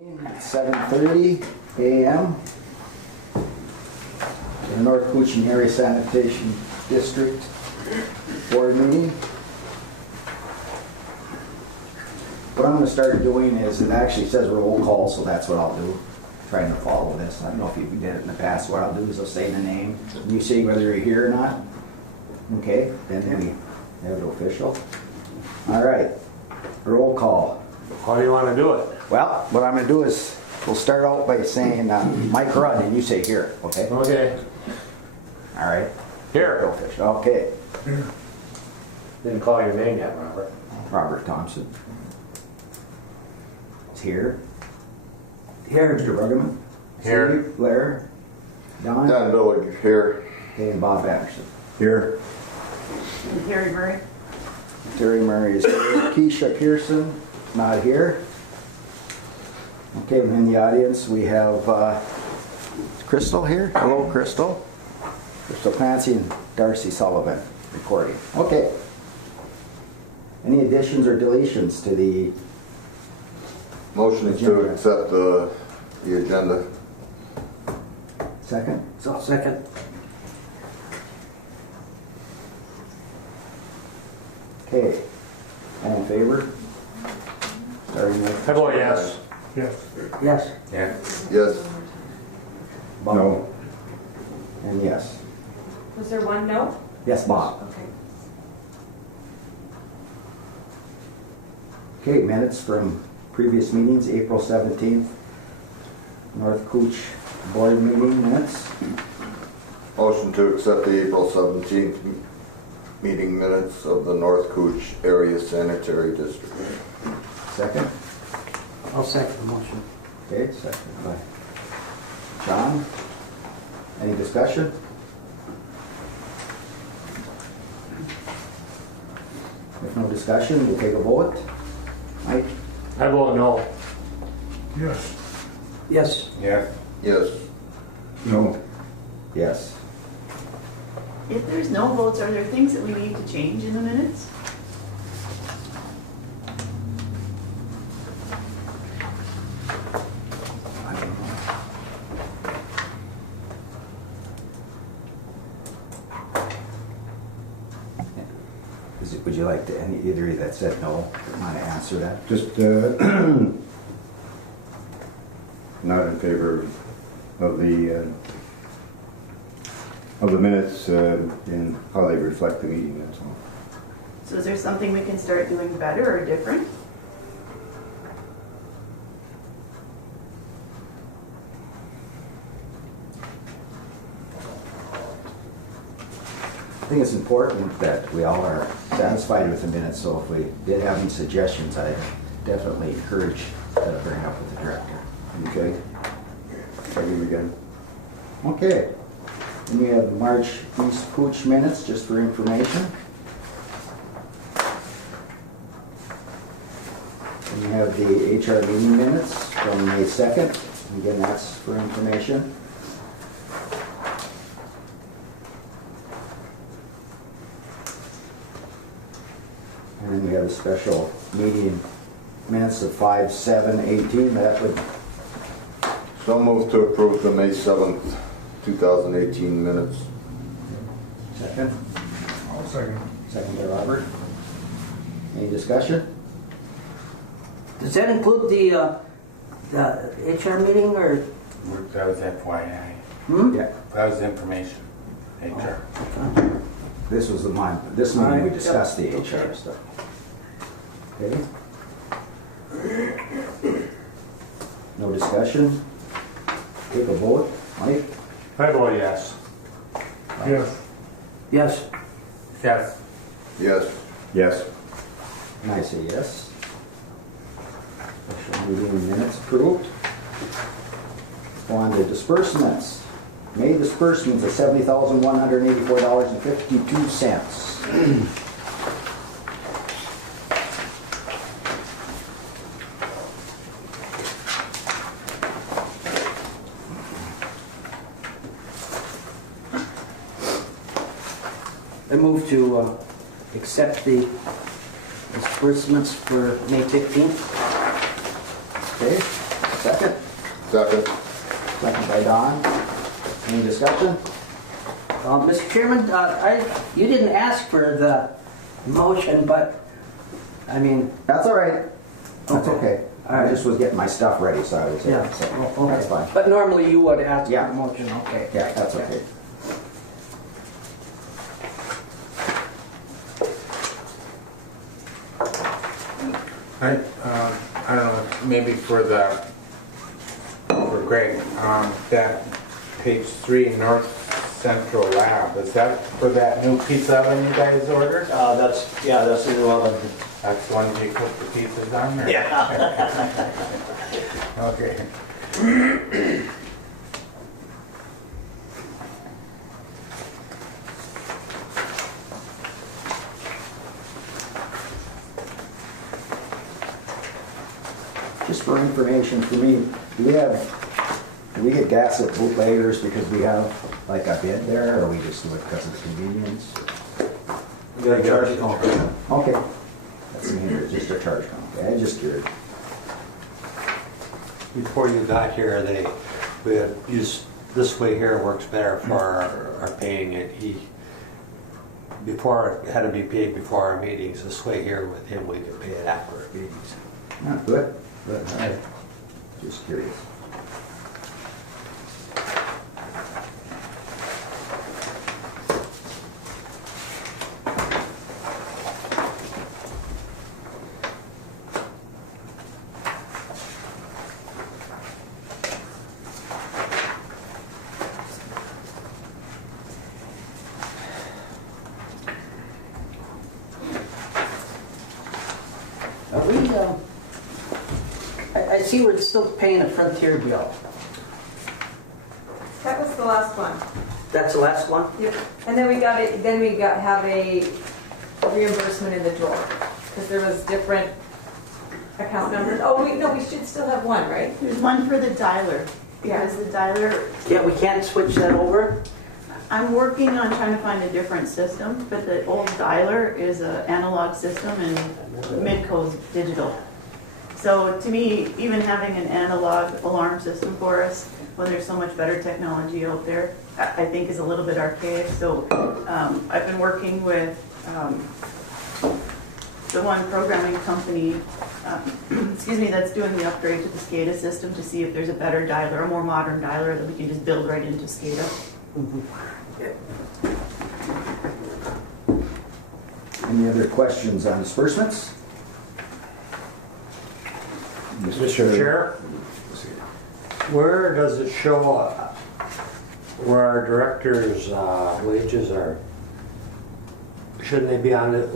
It's 7:30 a.m. The North Kooch Area Sanitation District Board meeting. What I'm going to start doing is, it actually says roll call, so that's what I'll do. Trying to follow this. I don't know if you did it in the past. What I'll do is I'll say the name, and you say whether you're here or not. Okay, then we have it official. All right, roll call. How do you want to do it? Well, what I'm going to do is, we'll start out by saying Mike Rudd, and you say here, okay? Okay. All right. Here. Okay. Didn't call your name yet, Robert. Robert Thompson. It's here. Here, Mr. Bruggeman. Here. Steve, Blair. Don. Dan Billig here. Okay, and Bob Anderson. Here. Terry Murray. Terry Murray is here. Keisha Pearson, not here. Okay, and in the audience we have Crystal here. Hello, Crystal. Crystal Clancy and Darcy Sullivan recording. Okay. Any additions or deletions to the Motion is to accept the agenda. second? So second. Okay. All in favor? Starting with How about yes? Yes. Yeah. Yes. Bob. No. And yes. Was there one no? Yes, Bob. Okay. Okay, minutes from previous meetings, April 17th, North Kooch Board meeting minutes. Motion to accept the April 17th meeting minutes of the North Kooch Area Sanitary District. Second? I'll second the motion. Okay, second by John. Any discussion? If no discussion, we'll take a vote. Mike? I vote no. Yes. Yes. Yes. Yes. No. Yes. If there's no votes, are there things that we need to change in the minutes? I don't know. Would you like to, either of you that said no, want to answer that? Just not in favor of the minutes and how they reflect the meeting, that's all. So is there something we can start doing better or different? I think it's important that we all are satisfied with the minutes, so if we did have any suggestions, I definitely encourage that I bring up with the director. Okay? Second again. Okay. Then we have March East Kooch minutes, just for information. And we have the HR meeting minutes from May 2nd. Again, that's for information. And then we have a special meeting minutes of 5/7/18. That would, So moved to approve the May 7th, 2018 minutes. second. I'll second. Second by Robert. Any discussion? Does that include the HR meeting or? That was FYI. Yeah. That was information. HR. This was the one, this meeting we Alright, discussed the yep. HR stuff. Okay? No discussion? Take a vote. Mike? I vote yes. Yes. Yes. Yes. Yes. Yes. And I say yes. Special meeting minutes approved. On to disbursements. May disbursements of $70,184.52. I move to accept the disbursements for May 15th. Okay, second. Second. Second by Don. Any discussion? Mr. Chairman, you didn't ask for the motion, but, I mean, That's all right. That's Okay. okay. All I right. just was getting my stuff ready, so I was, yeah. so Oh, okay. that's fine. But normally you would ask for Yeah. the motion, okay. Yeah, that's okay. I don't know, maybe for Greg, that page 3, North Central Lab, is that for that new pizza oven you guys ordered? That's the new oven. That's the one you cook the pizzas on, or? Yeah. Okay. Just for information for me, do we get gas at Bootleggers because we have like a bid there, or we just do it because of the convenience? We gotta charge it home. Okay. That's me, it's just a charge count. Okay, I'm just curious. Before you got here, we had used, this way here works better for our paying it. Before, it had to be paid before our meetings. This way here with him, we could pay it after our meetings. Not good, but all right. Just curious. Are we, I see we're still paying a Frontier bill. That was the last one. That's the last one? Yep. And then have a reimbursement in the drawer, because there was different account numbers. Oh, we should still have one, right? There's one for the dialer, because the dialer, Yeah, we can't switch that over? I'm working on trying to find a different system, but the old dialer is an analog system and Midco's digital. So to me, even having an analog alarm system for us, when there's so much better technology out there, I think is a little bit archaic. So I've been working with the one programming company, that's doing the upgrade to the SCADA system to see if there's a better dialer, a more modern dialer that we can just build right into SCADA. Any other questions on disbursements? Mr. Chair, where does it show where our director's wages are? Shouldn't they be on it?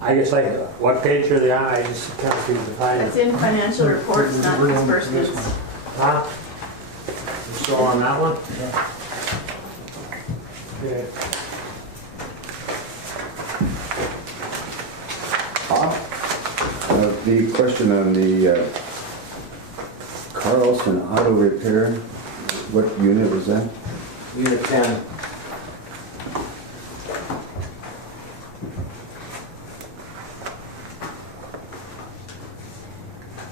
I guess what page are they on? I just can't seem to find It's it. in financial reports, not disbursements. Huh? So on that one? Okay. The question on the Carlson Auto Repair, what unit was that? Unit 10.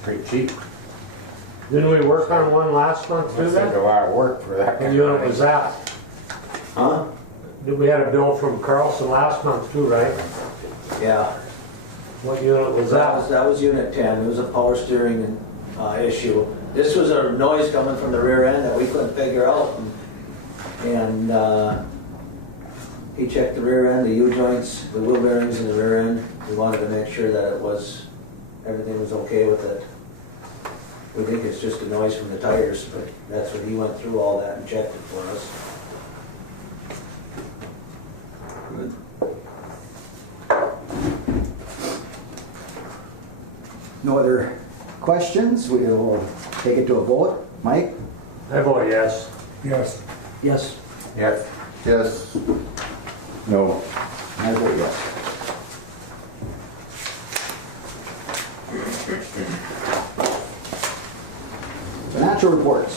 Pretty cheap. Didn't we work on one last month too Must take a then? lot of work for that. What unit was that? Huh? We had a bill from Carlson last month too, right? Yeah. What unit was that? That was unit 10. It was a power steering issue. This was a noise coming from the rear end that we couldn't figure out. And he checked the rear end, the U-joints, the wheel bearings in the rear end. We wanted to make sure that everything was okay with it. We think it's just a noise from the tires, but that's what he went through all that and checked it for us. Good. No other questions? We'll take it to a vote. Mike? I vote yes. Yes. Yes. Yes. No. I vote yes. Financial reports.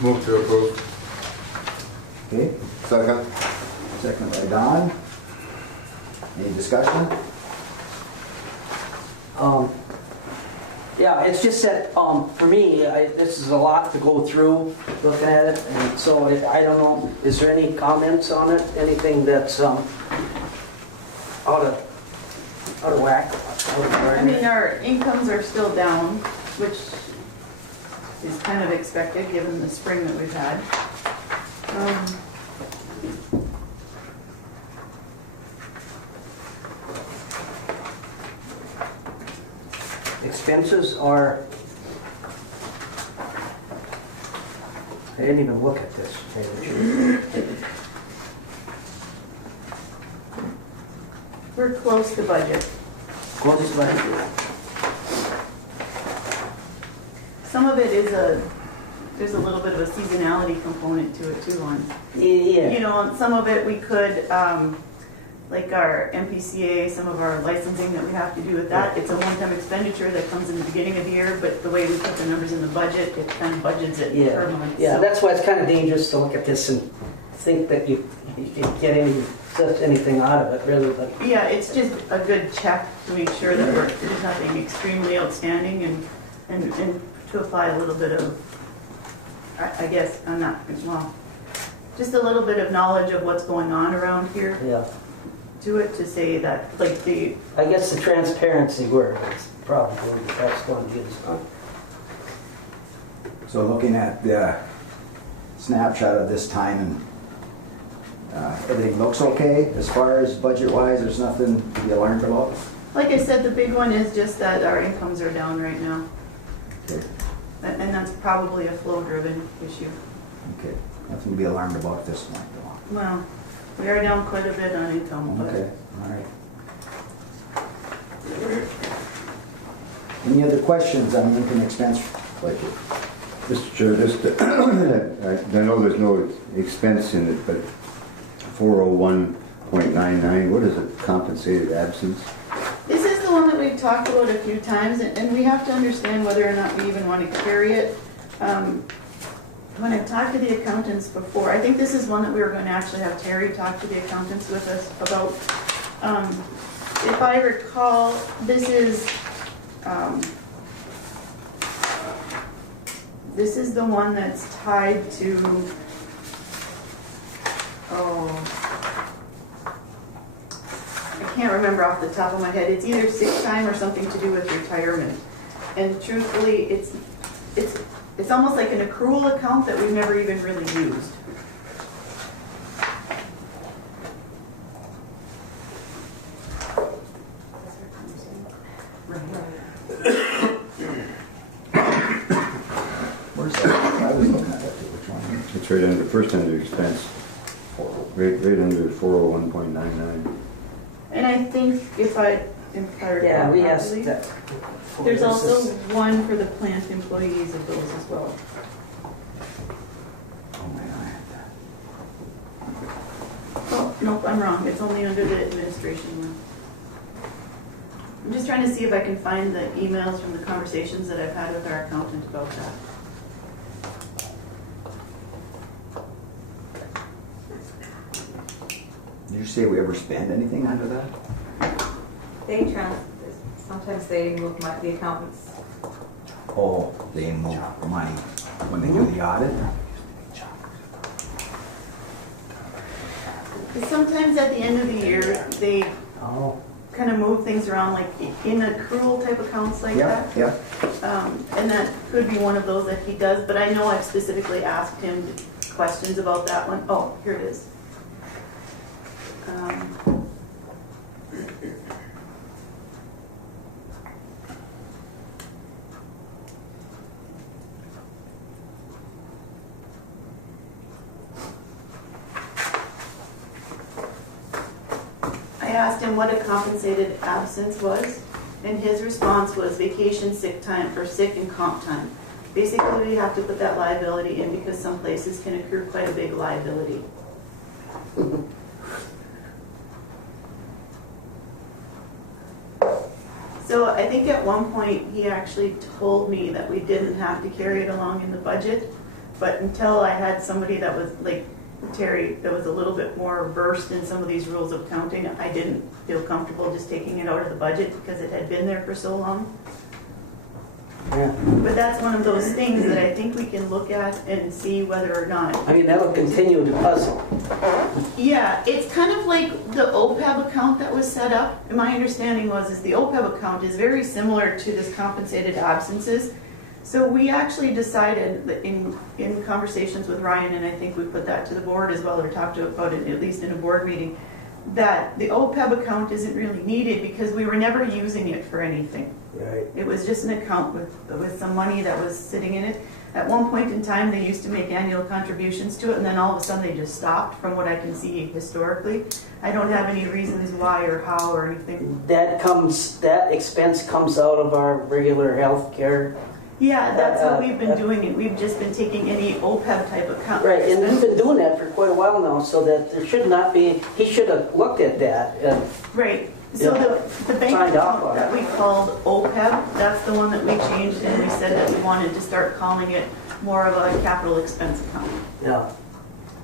Move to approve. Okay, Second. second by Don. Any discussion? Yeah, it's just that, for me, this is a lot to go through, looking at it, and so I don't know, is there any comments on it? Anything that's, out of whack? I mean, our incomes are still down, which is kind of expected given the spring that we've had. Expenses are, I didn't even look at this. We're close to budget. Close to that. Some of it is there's a little bit of a seasonality component to it too on. Yeah. You know, on some of it we could, like our MPCA, some of our licensing that we have to do with that, it's a one-time expenditure that comes in the beginning of the year, but the way we put the numbers in the budget, it kind of budgets it per month. Yeah, So- that's why it's kind of dangerous to look at this and think that you can get anything out of it, really, but. Yeah, it's just a good check to make sure that there's nothing extremely outstanding and to apply a little bit of, I guess, I'm not, well, just a little bit of knowledge of what's going on around here Yeah, to it, to say that, like I guess the transparency word is probably, that's going to get us on. So looking at the snapshot of this time, and everything looks okay as far as budget-wise, there's nothing to be alarmed about? like I said, the big one is just that our incomes are down right now. Okay, And that's probably a flow-driven issue. okay, nothing to be alarmed about at this point, though. Well, we are down quite a bit on income, but Okay, all right. Any other questions on the income expense budget? Mr. Chair, just, I know there's no expense in it, but 401.99, what is it, compensated absence? this is the one that we've talked about a few times, and we have to understand whether or not we even want to carry it. When I've talked to the accountants before, I think this is one that we were going to actually have Terry talk to the accountants with us about. If I recall, this is the one that's tied to, I can't remember off the top of my head. It's either sick time or something to do with retirement. And truthfully, it's almost like an accrual account that we've never even really used. Where's that? I was looking at that, which one? It's right under, first under expense, right under 401.99. And I think if I recall Yeah, we asked properly, that. there's also one for the plant employees of those as well. Oh, man, I had that. Oh, nope, I'm wrong. It's only under the administration one. I'm just trying to see if I can find the emails from the conversations that I've had with our accountant about that. Did you say we ever spend anything under that? Sometimes they move the accountants. Oh, they move money when they do the audit? Sometimes at the end of the year, they Oh, kind of move things around, like in accrual type accounts like that. Yeah, And that could be one of those that he does, but I know I've specifically asked him questions about that one. Oh, here it is. I asked him what a compensated absence was, and his response was vacation, sick time, or sick and comp time. Basically, we have to put that liability in because some places can accrue quite a big liability. So I think at one point, he actually told me that we didn't have to carry it along in the budget, but until I had somebody that was like, Terry, that was a little bit more versed in some of these rules of counting, I didn't feel comfortable just taking it out of the budget because it had been there for so long. Yeah. But that's one of those things that I think we can look at and see whether or not. I mean, that would continue to puzzle. Yeah, it's kind of like the OPEB account that was set up. And my understanding is the OPEB account is very similar to this compensated absences. So we actually decided that in conversations with Ryan, and I think we put that to the board as well, or talked about it at least in a board meeting, that the OPEB account isn't really needed because we were never using it for anything. Right. It was just an account with some money that was sitting in it. At one point in time, they used to make annual contributions to it, and then all of a sudden they just stopped, from what I can see historically. I don't have any reasons why or how or anything. That expense comes out of our regular health care. Yeah, that's how we've been doing it. We've just been taking any OPEB type account. Right, and we've been doing that for quite a while now, so that there should not be, he should have looked at that. Right. So Yeah. the bank Signed off account on that we called OPEB, that's the one that we changed, and we said that we wanted to start calling it more of a capital expense account. Yeah.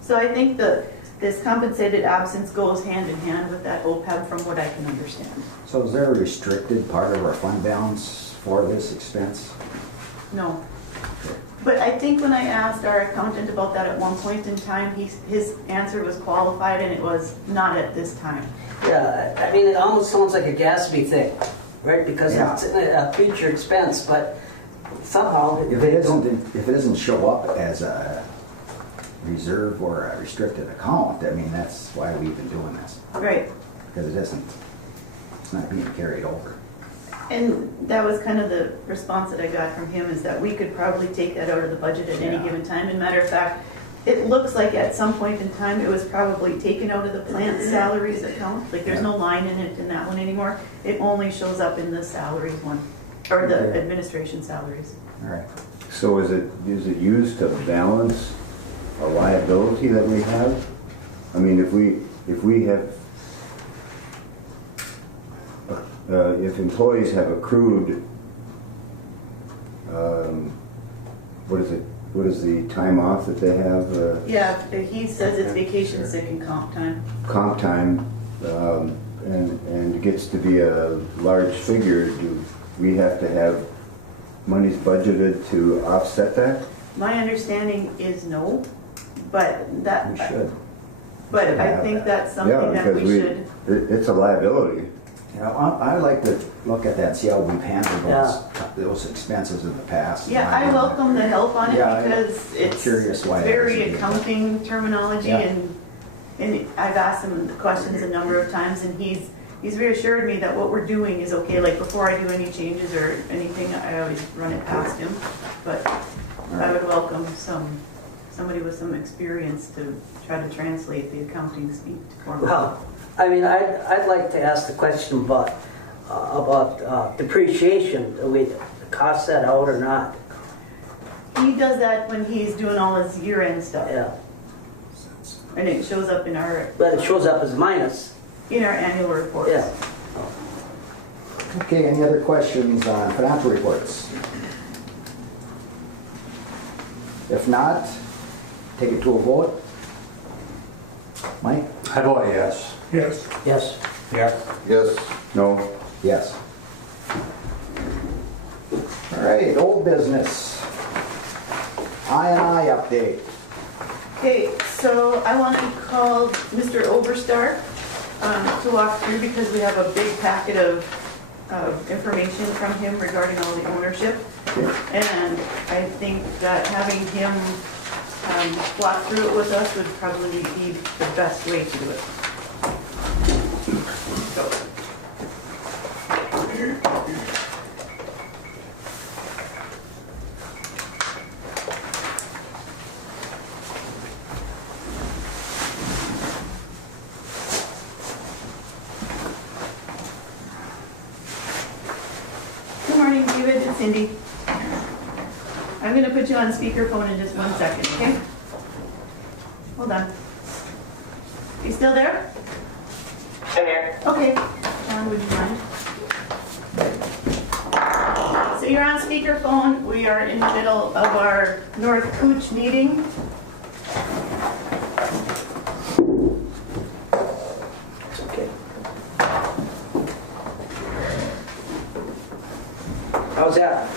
So I think this compensated absence goes hand in hand with that OPEB from what I can understand. So is there a restricted part of our fund balance for this expense? No. But I think when I asked our accountant about that at one point in time, his answer was qualified and it was not at this time. Yeah, I mean, it almost sounds like a Gatsby thing, right? Because Yeah. it's a future expense, but somehow. If it doesn't show up as a reserve or a restricted account, I mean, that's why we've been doing this. Right. Because it's not being carried over. And that was kind of the response that I got from him, is that we could probably take that out of the budget at any Yeah. given time. And matter of fact, it looks like at some point in time, it was probably taken out of the plant salaries account. Like there's no line in it in that one anymore. It only shows up in the salaries one, or the Okay. administration salaries. All right. So is it used to balance a liability that we have? I mean, if we have, if employees have accrued, what is the time off that they have? Yeah, he says it's vacation, sick, and comp time. Comp time, and it gets to be a large figure, do we have to have monies budgeted to offset that? My understanding is no, but that. We should. But should I have think that. that's something that we should. It's a liability. You know, I'd like to look at that and see how we've handled those expenses in the past. Yeah, I welcome the help on it Yeah, because it's curious why it very hasn't been done. accounting terminology, Yeah. and I've asked him the questions a number of times, and he's reassured me that what we're doing is okay. Like before I do any changes or anything, I always run it past him. But I would welcome somebody with some experience to try to translate the accounting speak for me. Well, I mean, I'd like to ask the question about depreciation. Do we cost that out or not? He does that when he's doing all his year-end stuff, Yeah, and it shows up in our but it shows up as minus. annual reports. Yeah. Okay, any other questions on financial reports? If not, take it to a vote. Mike? I vote yes. Yes. Yes. Yeah. Yes. No? Yes. All right, old business. I&I update. Okay, so I want to call Mr. Overstar to walk through because we have a big packet of information from him regarding all the ownership. And I think that having him walk through it with us would probably be the best way to do it. Good morning, David. It's Cindy. I'm going to put you on speakerphone in just 1 second, okay? Hold on. You still there? I'm here. Okay. John, would you mind? So you're on speakerphone. We are in the middle of our North Kooch meeting. How's that?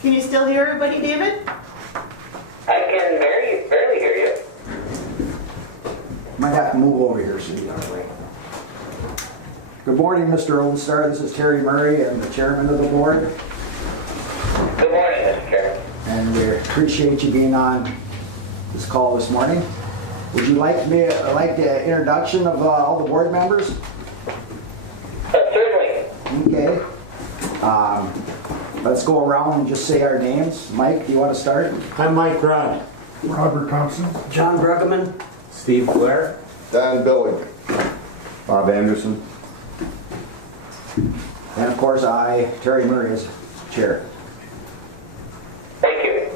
Can you still hear everybody, David? I can barely hear you. Might have to move over here so you don't wait. Good morning, Mr. Oldstar. This is Terry Murray. I'm the chairman of the board. Good morning, Mr. Chairman. And we appreciate you being on this call this morning. Would you like the introduction of all the board members? Certainly. Okay. Let's go around and just say our names. Mike, do you want to start? I'm Mike Rudd. Robert Thompson. John Bruggeman? Steve Blair? Dan Billing. Bob Anderson. And of course, I, Terry Murray, as chair. Thank you.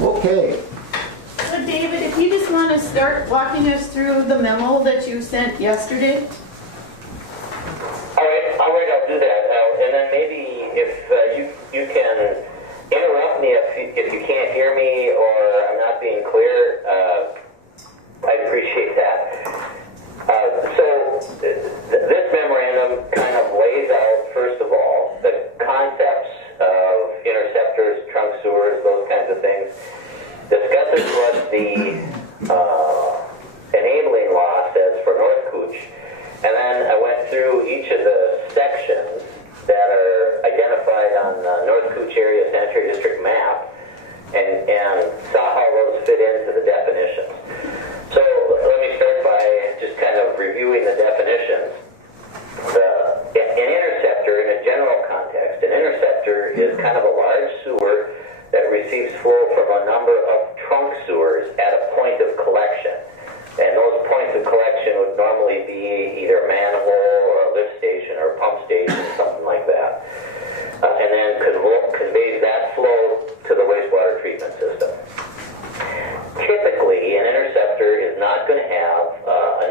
Okay. So David, if you just want to start walking us through the memo that you sent yesterday. All right, I'll do that. And then maybe if you can interrupt me if you can't hear me or I'm not being clear, I'd appreciate that. So this memorandum kind of lays out, first of all, the concepts of interceptors, trunk sewers, those kinds of things. Discusses what the enabling law says for North Kooch. And then I went through each of the sections that are identified on the North Kooch Area Sanitary District map and saw how those fit into the definitions. So let me start by just kind of reviewing the definitions. An interceptor, in a general context, an interceptor is kind of a large sewer that receives flow from a number of trunk sewers at a point of collection. And those points of collection would normally be either a manhole or a lift station or a pump station, something like that. And then conveys that flow to the wastewater treatment system. Typically, an interceptor is not going to have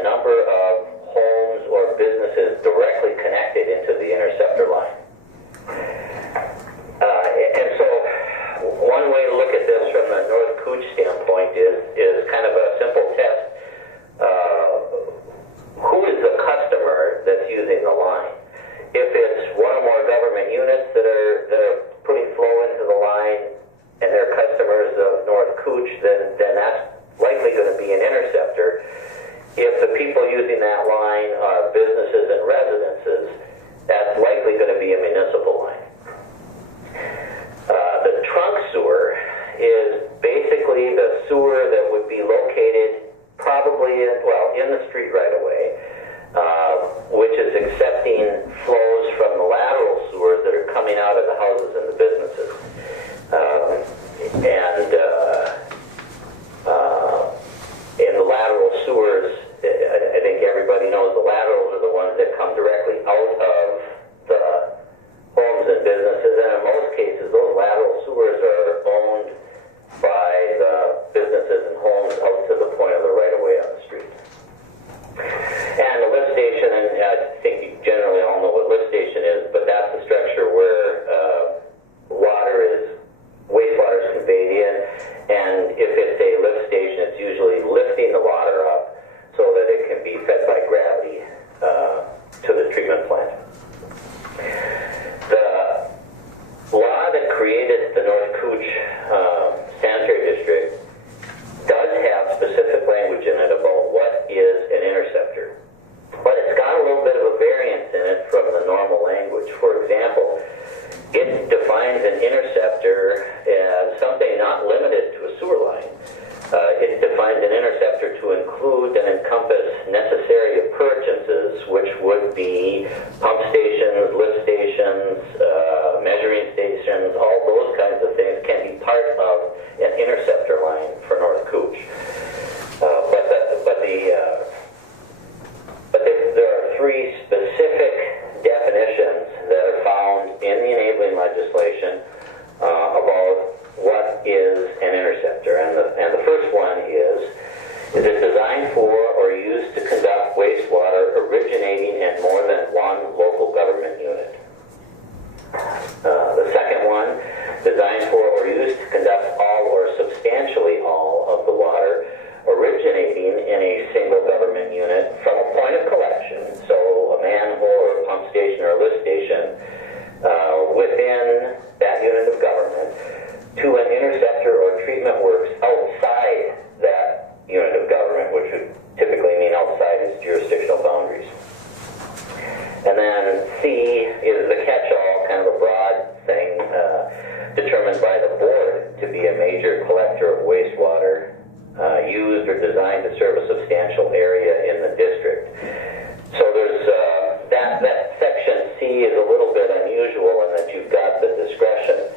a number of homes or businesses directly connected into the interceptor line. And so one way to look at this from the North Kooch standpoint is kind of a simple test. Who is the customer that's using the line? If it's one or more government units that are putting flow into the line and they're customers of North Kooch, then that's likely going to be an interceptor. If the people using that line are businesses and residences, that's likely going to be a municipal line. The trunk sewer is basically the sewer that would be located probably in the street right away, which is accepting flows from the lateral sewers that are coming out of the houses and the businesses. In the lateral sewers, I think everybody knows the laterals are the ones that come directly out of the homes and businesses, and in most cases, those lateral sewers are owned by the businesses and homes out to the point of the right-of-way on the street. And the lift station, and I think you generally all know what lift station is, but that's the structure where wastewater is conveyed in, and if it's a lift station, it's usually lifting the water up so that it can be fed by gravity to the treatment plant. The law that created the North Kooch Sanitary District does have specific language in it about what is an interceptor. But it's got a little bit of a variance in it from the normal language. For example, it defines an interceptor as something not limited to a sewer line. It defines an interceptor to include and encompass necessary appurtenances, which would be pump stations, lift stations, measuring stations, all those kinds of things can be part of an interceptor line for North Kooch. But there are three specific definitions that are found in the enabling legislation about what is an interceptor. And the first one is it designed for or used to conduct wastewater originating in more than one local government are designed to serve a substantial area in the district. So there's that section C is a little bit unusual in that you've got the discretion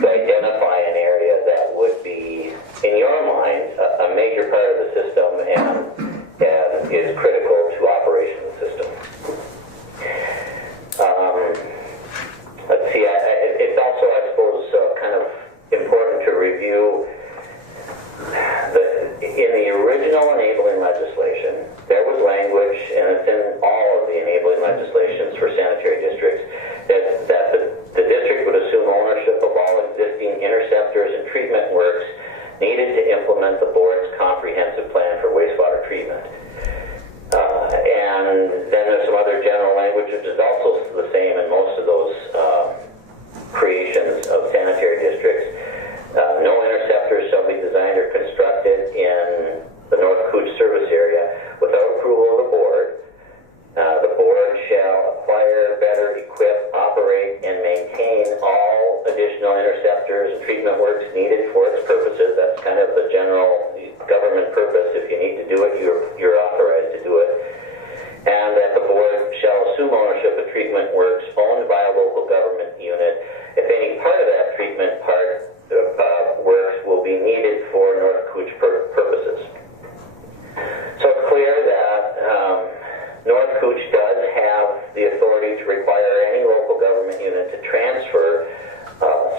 to identify an area that would be, in your mind, a major part of the system and is critical to operation of the system. Let's see, it's also, I suppose, kind of important to review in the original enabling legislation, there was language, and it's in all of the enabling legislations for sanitary districts, that the district would assume ownership of all existing interceptors and treatment works needed to implement the board's comprehensive plan for wastewater treatment. And then there's some other general language which is also the same in most of those creations of sanitary districts. No interceptors shall be designed or constructed in the North Kooch service area without approval of the board. The board shall acquire, better equip, operate, and maintain all additional interceptors and treatment works needed for its purposes. That's kind of the general government purpose. If you need to do it, you're authorized to do it. And that the board shall assume ownership of treatment works owned by a local government unit if any part of that treatment works will be needed for North Kooch purposes. So it's clear that North Kooch does have the authority to require any local government unit to transfer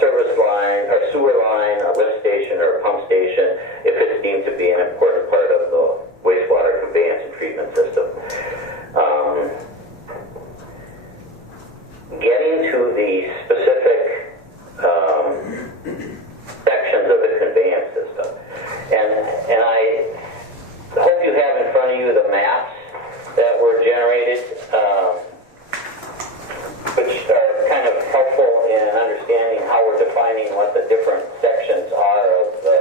service line or sewer line, a lift station or a pump station if it's deemed to be an important part of the wastewater conveyance and treatment system. Getting to the specific sections of the conveyance system, and I hope you have in front of you the maps that were generated, which are kind of helpful in understanding how we're defining what the different sections are of the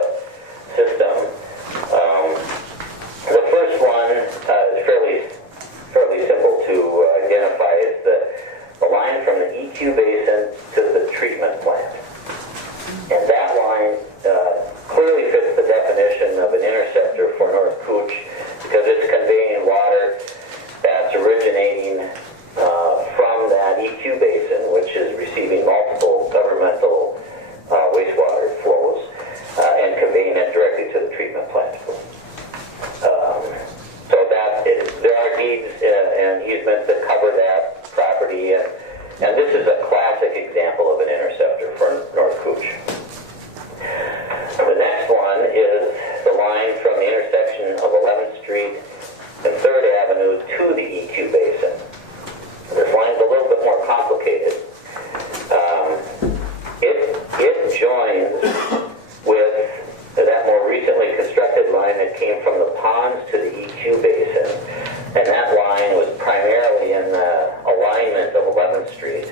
system. The first one is fairly simple to identify. Is the line from the EQ basin to the treatment plant. And that line clearly fits the definition of an interceptor for North Kooch because it's conveying water that's originating from that EQ basin, which is receiving multiple governmental wastewater flows and conveying it directly to the treatment plant. So there are deeds and easements that cover that property, and this is a classic example of an interceptor for North Kooch. The next one is the line from the intersection of 11th Street and 3rd Avenue to the EQ basin. This line's a little bit more complicated. It joins with that more recently constructed line that came from the ponds to the EQ basin, and that line was primarily in the alignment of 11th Street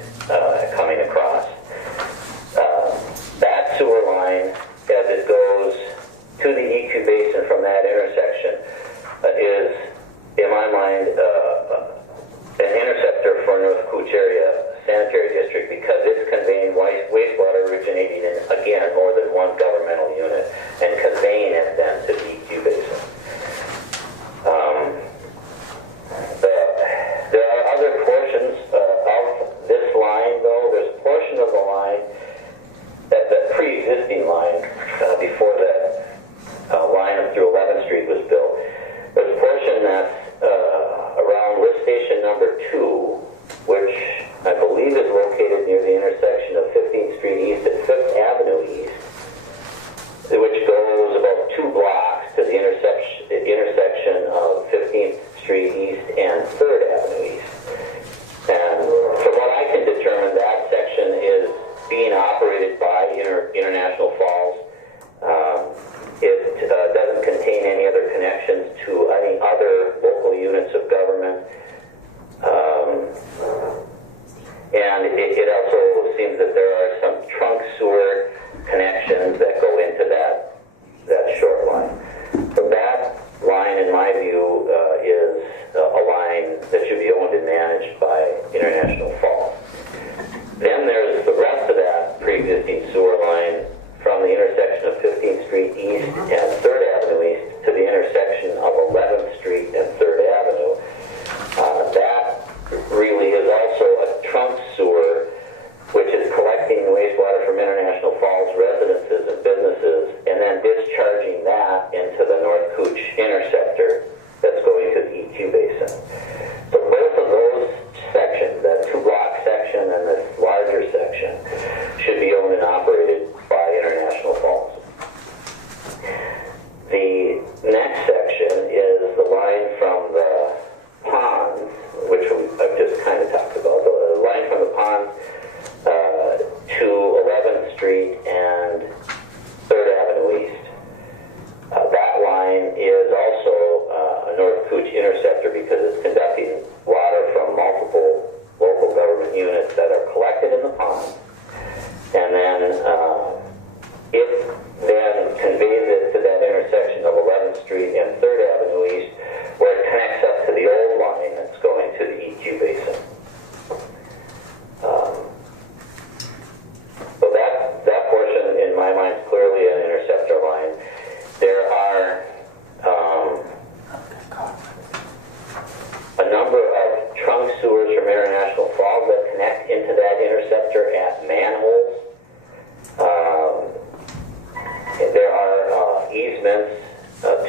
coming across. That sewer line, as it goes to the EQ basin from that intersection, is, in my mind, an interceptor for North Kooch area sanitary district because it's conveying wastewater originating in, again, more than one governmental unit and conveying it then to the EQ basin. There are other portions of this line, though. There's a portion of the line, that pre-existing line, before the line up through 11th Street was built. There's a portion that's around lift station number 2, which I believe is located near the intersection of 15th Street East and 5th Avenue East, which goes about 2 blocks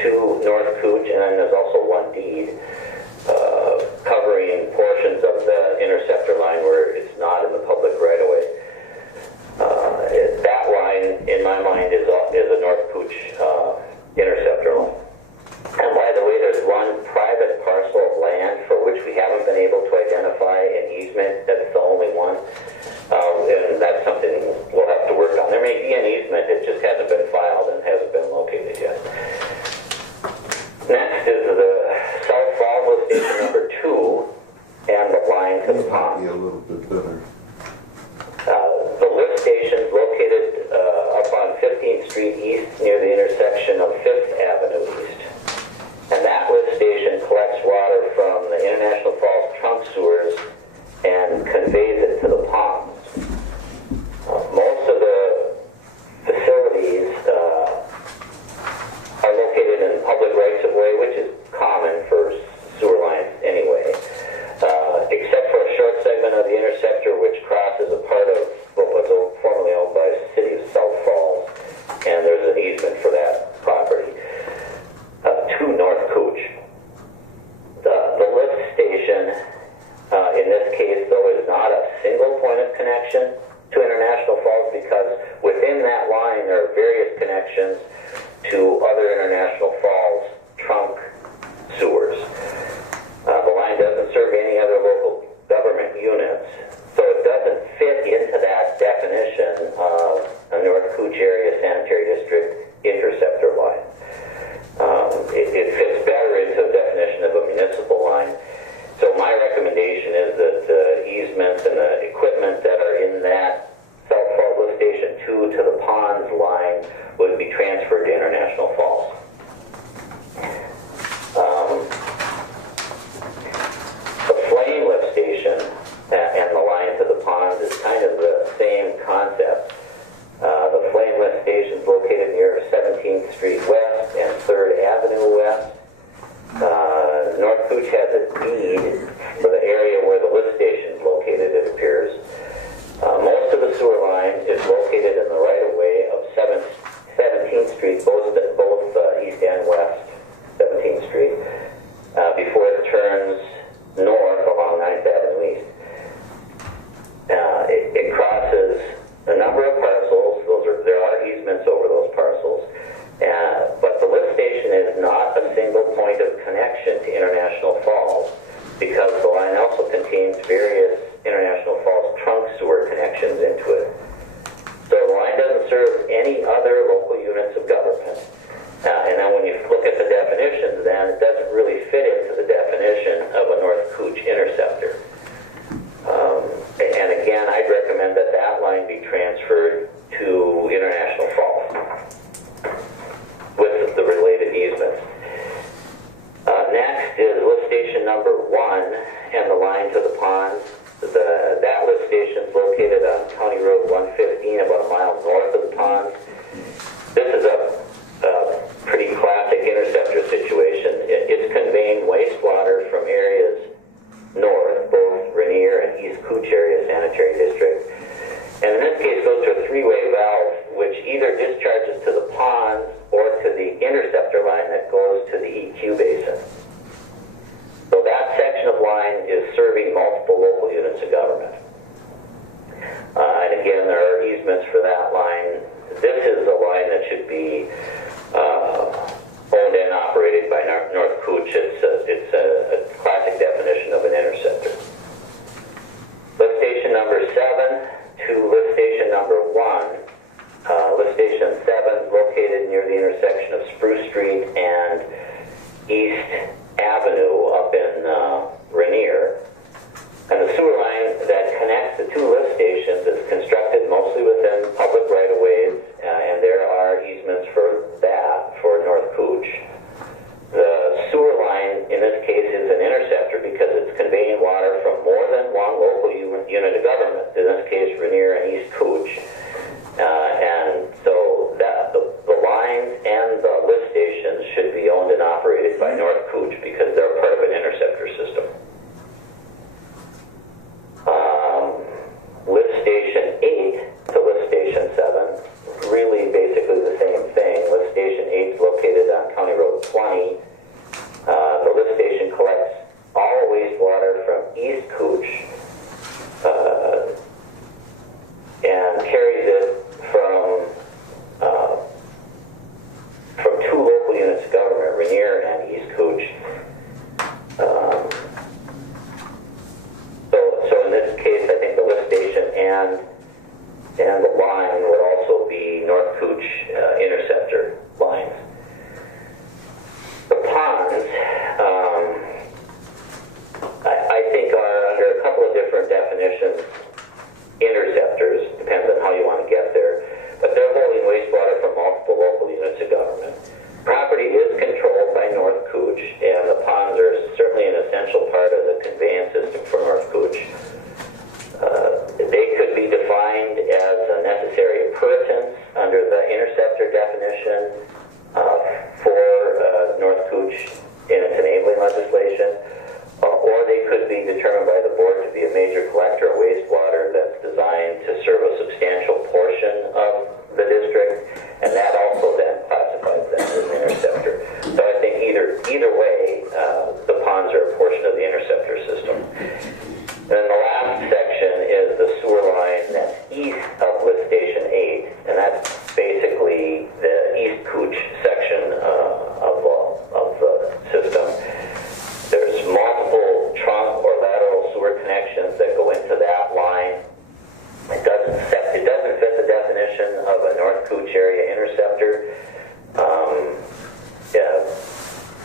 to North Kooch, and then there's also one deed covering portions of the interceptor line where it's not in the public right-of-way. That line, in my mind, is a North Kooch interceptor line. And by the way, there's one private parcel of land for which we haven't been able to identify an easement. That's the only one. And that's something we'll have to work on. There may be an easement, it just hasn't been filed and hasn't been located yet. Next is the South Falls lift station number 2 and the line to the pond. Be a little bit better. The lift station is located up on 15th Street East near the intersection of 5th Avenue East. And that lift station collects water from the International Falls trunk sewers and conveys it to the ponds. Most of the facilities are located in public rights-of-way, which is common for sewer lines anyway, except for a short segment of the interceptor which crosses a part of what was formerly owned by the city of South Falls, and there's an easement for that property to North Kooch. The lift station, in this case, though, is not a single point of connection to International Falls, because within that line there are various connections to other International Falls trunk sewers. The line doesn't serve any other local government units, so it doesn't fit into that definition of a North Kooch Area Sanitary District interceptor line. It fits better into the definition of a municipal line. So my recommendation is that the easements and the equipment that are in that South Falls Lift Station 2 to the ponds line would be transferred to International Falls. The flame lift station and the line to the ponds is kind of the same concept. The flame lift station is located near 17th Street West and 3rd Avenue West. North Kooch has a deed for the area where the lift station is located, it appears. Most of the sewer line is located in the right-of-way of 17th Street, both east and west 17th Street, before it turns north along 9th Avenue East. It crosses a number of parcels. There are easements over those parcels. But the lift station is not a single point of connection to International Falls, because the line also contains various International Falls trunk sewer connections into it. So the line doesn't serve any other local units of government. And then when you look at the definitions, then it doesn't really fit into the definition of a North Kooch interceptor. And again, I'd recommend that that line be transferred to International Falls with the related easements. Next is lift station number 1 and the line to the ponds. That lift station is located on County Road 115, about a mile north of the ponds. This is a pretty classic interceptor situation. It's conveying wastewater from areas north, both Rainier and East Kooch Area Sanitary District. And in this case, goes to a 3-way valve, which either discharges to the ponds or to the interceptor line that goes to the EQ basin. So that section of line is serving multiple local units of government. And again, there are easements for that line. This is a line that should be owned and operated by North Kooch. It's a classic definition of an interceptor. Lift station number 7 to lift station number 1. Lift station 7 is located near the intersection of Spruce Street and East Avenue up in Rainier. And the sewer line that connects the two lift stations is constructed mostly within public right-of-ways, and there are easements for that for North Kooch. The sewer line in this case is an interceptor because it's conveying water from more than one local unit of government, in this case Rainier and East Kooch. And so the lines and the lift stations should be owned and operated by North Kooch because they're part of an interceptor system. Lift station 8 to lift station 7, really basically the same thing. Lift station 8 is located on County Road 20.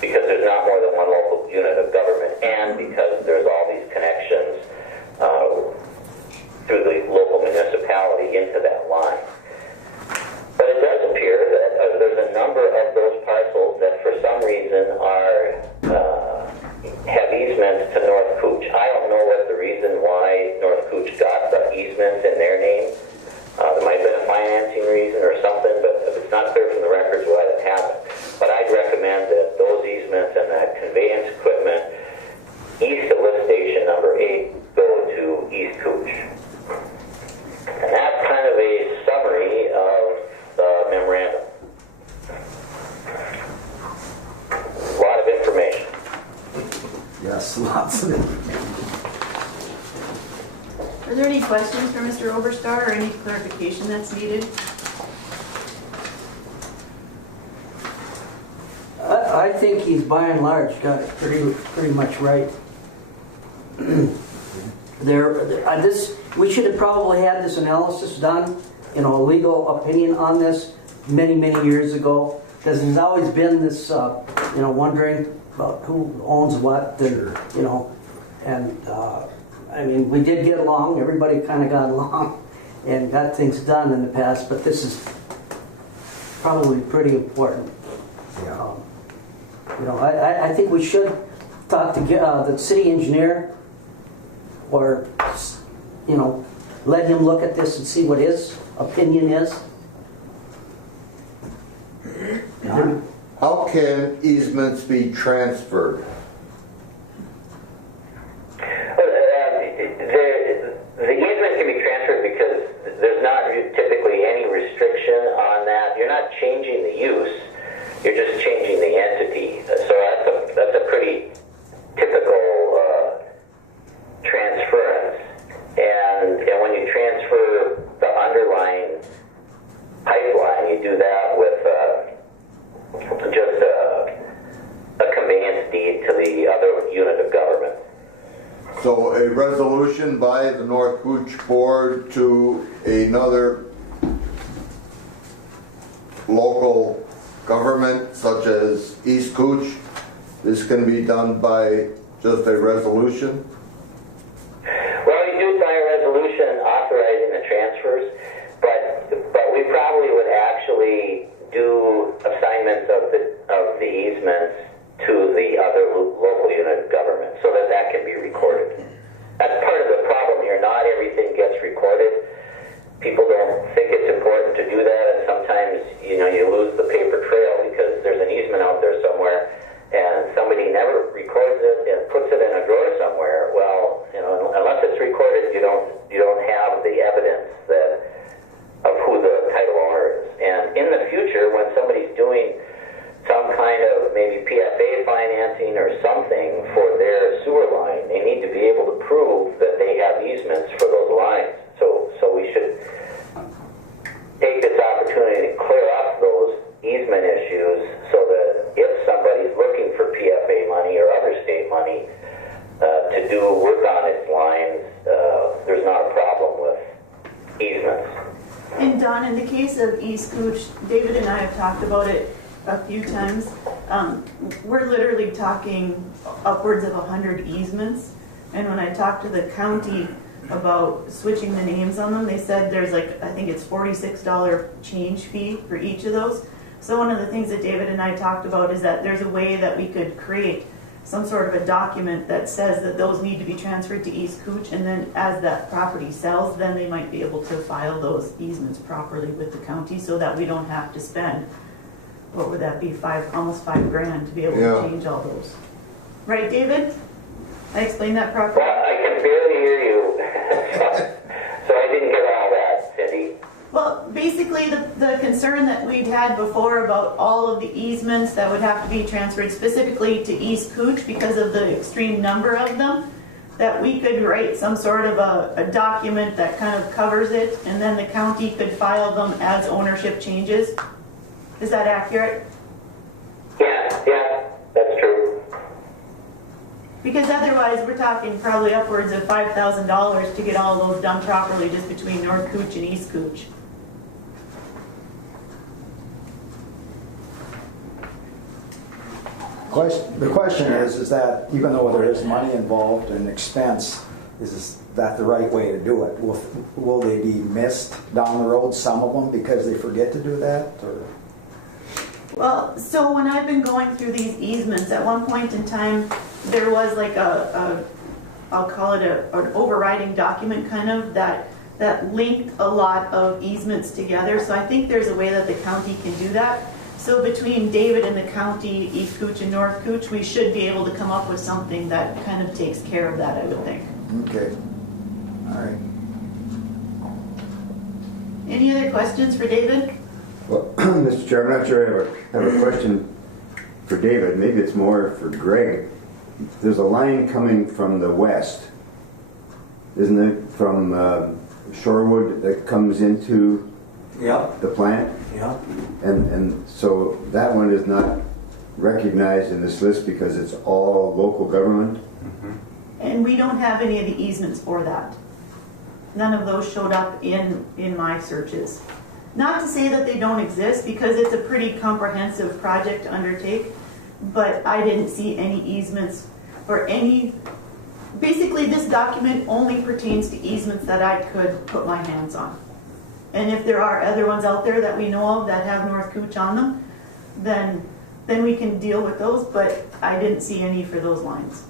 because there's not more than one local unit of government, and because there's all these connections through the local municipality into that line. But it does appear that there's a number of those parcels that for some reason have easements to North Kooch. I don't know what the reason why North Kooch got the easements in their name. There might have been a financing reason or something, but it's not clear from the records why that happened. But I'd recommend that those easements and that conveyance equipment east of lift station number 8 go to East Kooch. And that's kind of a summary of the memorandum. A lot of information. Yes, lots of it. Are there any questions for Mr. Oberstar or any clarification that's needed? I think he's by and large got it pretty much right. We should have probably had this analysis done, a legal opinion on this many years ago, because there's always been this, wondering about who owns what, and we did get along. Everybody kind of got along and got things done in the past, but this is probably pretty important. Yeah. I think we should talk to the city engineer, or let him look at this and see what his opinion is. How can easements be transferred? The easement can be transferred because there's not typically any restriction on that. You're not changing the use, you're just changing the entity. So that's a pretty typical transference. And when you transfer the underlying pipeline, you do that with just a conveyance deed to the other unit of government. So a resolution by the North Kooch Board to another local government such as East Kooch, this can be done by just a resolution? Well, you do it by a resolution authorizing the transfers, but we probably would actually do assignments of the easements to the other local unit of government so that can be recorded. That's part of the problem here. Not everything gets recorded. People don't think it's important to do that, and sometimes you lose the paper trail because there's an easement out there somewhere and somebody never records it and puts it in a drawer somewhere. Well, unless it's recorded, you don't have the evidence of who the title owner is. And in the future, when somebody's doing some kind of maybe PFA financing or something for their sewer line, they need to be able to prove that they have easements for those lines. So we should take this opportunity to clear up those easement issues so that if somebody's looking for PFA money or other state money to do work on its lines, there's not a problem with easements. And Don, in the case of East Kooch, David and I have talked about it a few times. We're literally talking upwards of 100 easements, and when I talked to the county about switching the names on them, they said there's I think it's $46 change fee for each of those. So one of the things that David and I talked about is that there's a way that we could create some sort of a document that says that those need to be transferred to East Kooch, and then as that property sells, then they might be able to file those easements properly with the county so that we don't have to spend, what would that be, almost $5,000 to be able to change all those. Right, David? I explained that properly? Well, I can barely hear you, so I didn't get all that, Cindy. Well, basically the concern that we'd had before about all of the easements that would have to be transferred specifically to East Kooch because of the extreme number of them, that we could write some sort of a document that kind of covers it, and then the county could file them as ownership changes. Is that accurate? Yeah, that's true. Because otherwise we're talking probably upwards of $5,000 to get all those done properly just between North Kooch and East Kooch. The question is that even though there is money involved and expense, is that the right way to do it? Will they be missed down the road, some of them, because they forget to do that? Or? Well, so when I've been going through these easements, at one point in time, there was like I'll call it an overriding document kind of that linked a lot of easements together. So I think there's a way that the county can do that. So between David and the county, East Kooch and North Kooch, we should be able to come up with something that kind of takes care of that, I would think. Okay. All right. Any other questions for David? Well, Mr. Chair, I'm not sure I have a question for David. Maybe it's more for Greg. There's a line coming from the west, isn't it? From Shorewood that comes into the plant? Yeah. And so that one is not recognized in this list because it's all local government? And we don't have any of the easements for that. None of those showed up in my searches. Not to say that they don't exist, because it's a pretty comprehensive project to undertake, but I didn't see any easements or any. Basically, this document only pertains to easements that I could put my hands on. And if there are other ones out there that we know of that have North Kooch on them, then we can deal with those, but I didn't see any for those lines.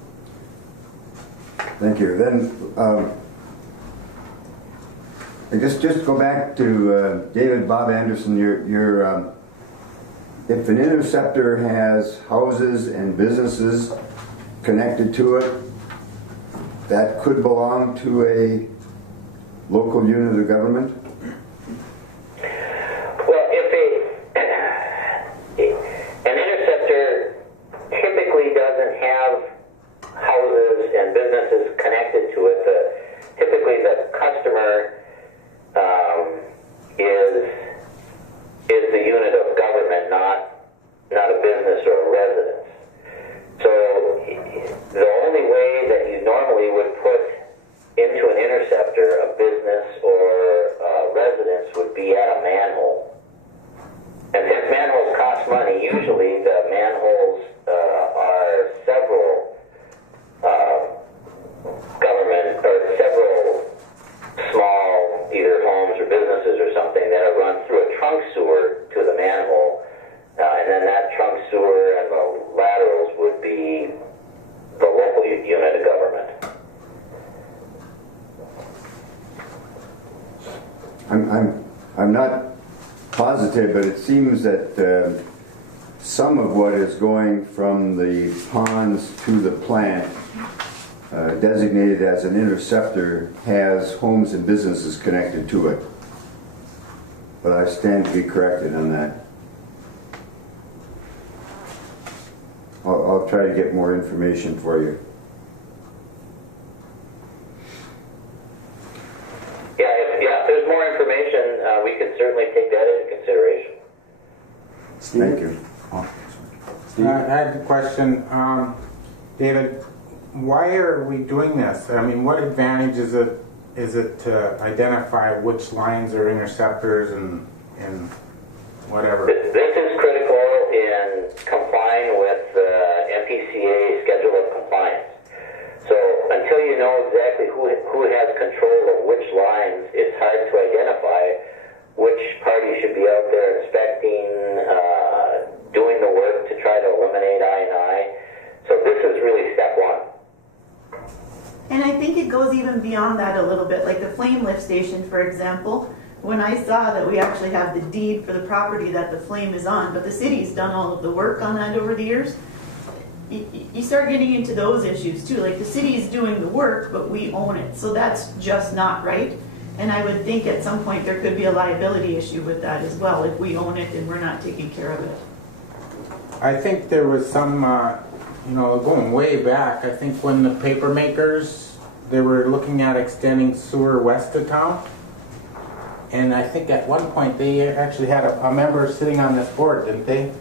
Thank you. Then, I guess just go back to David Bob Anderson. Your if an interceptor has houses and businesses connected to it, that could belong to a local unit of government? Well, an interceptor typically doesn't have houses and businesses connected to it. Typically the customer is the unit of government, not a business or a residence. So the only way that you normally would put into an interceptor a business or a residence would be at a manhole. And since manholes cost money, usually the manholes are several government or several small either homes or businesses or something that are run through a trunk sewer to the manhole, and then that trunk sewer and the laterals would be the local unit of government. I'm not positive, but it seems that some of what is going from the ponds to the plant designated as an interceptor has homes and businesses connected to it. But I stand to be corrected on that. I'll try to get more information for you. Yeah, if there's more information, we can certainly take that into consideration. Steve? Thank you. Oh, Steve? I had a question. David, why are we doing this? I mean, what advantage is it to identify which lines are interceptors and whatever? This is critical in complying with the MPCA schedule of compliance. So until you know exactly who has control of which lines, it's hard to identify which party should be out there inspecting, doing the work to try to eliminate I&I. So this is really step one. And I think it goes even beyond that a little bit, like the flame lift station, for example. When I saw that we actually have the deed for the property that the flame is on, but the city's done all of the work on that over the years, you start getting into those issues too. Like the city's doing the work, but we own it. So that's just not right. And I would think at some point there could be a liability issue with that as well, if we own it and we're not taking care of it. I think there was some, going way back, I think when the paper makers, they were looking at extending sewer west of town. And I think at one point they actually had a member sitting on this board, didn't they?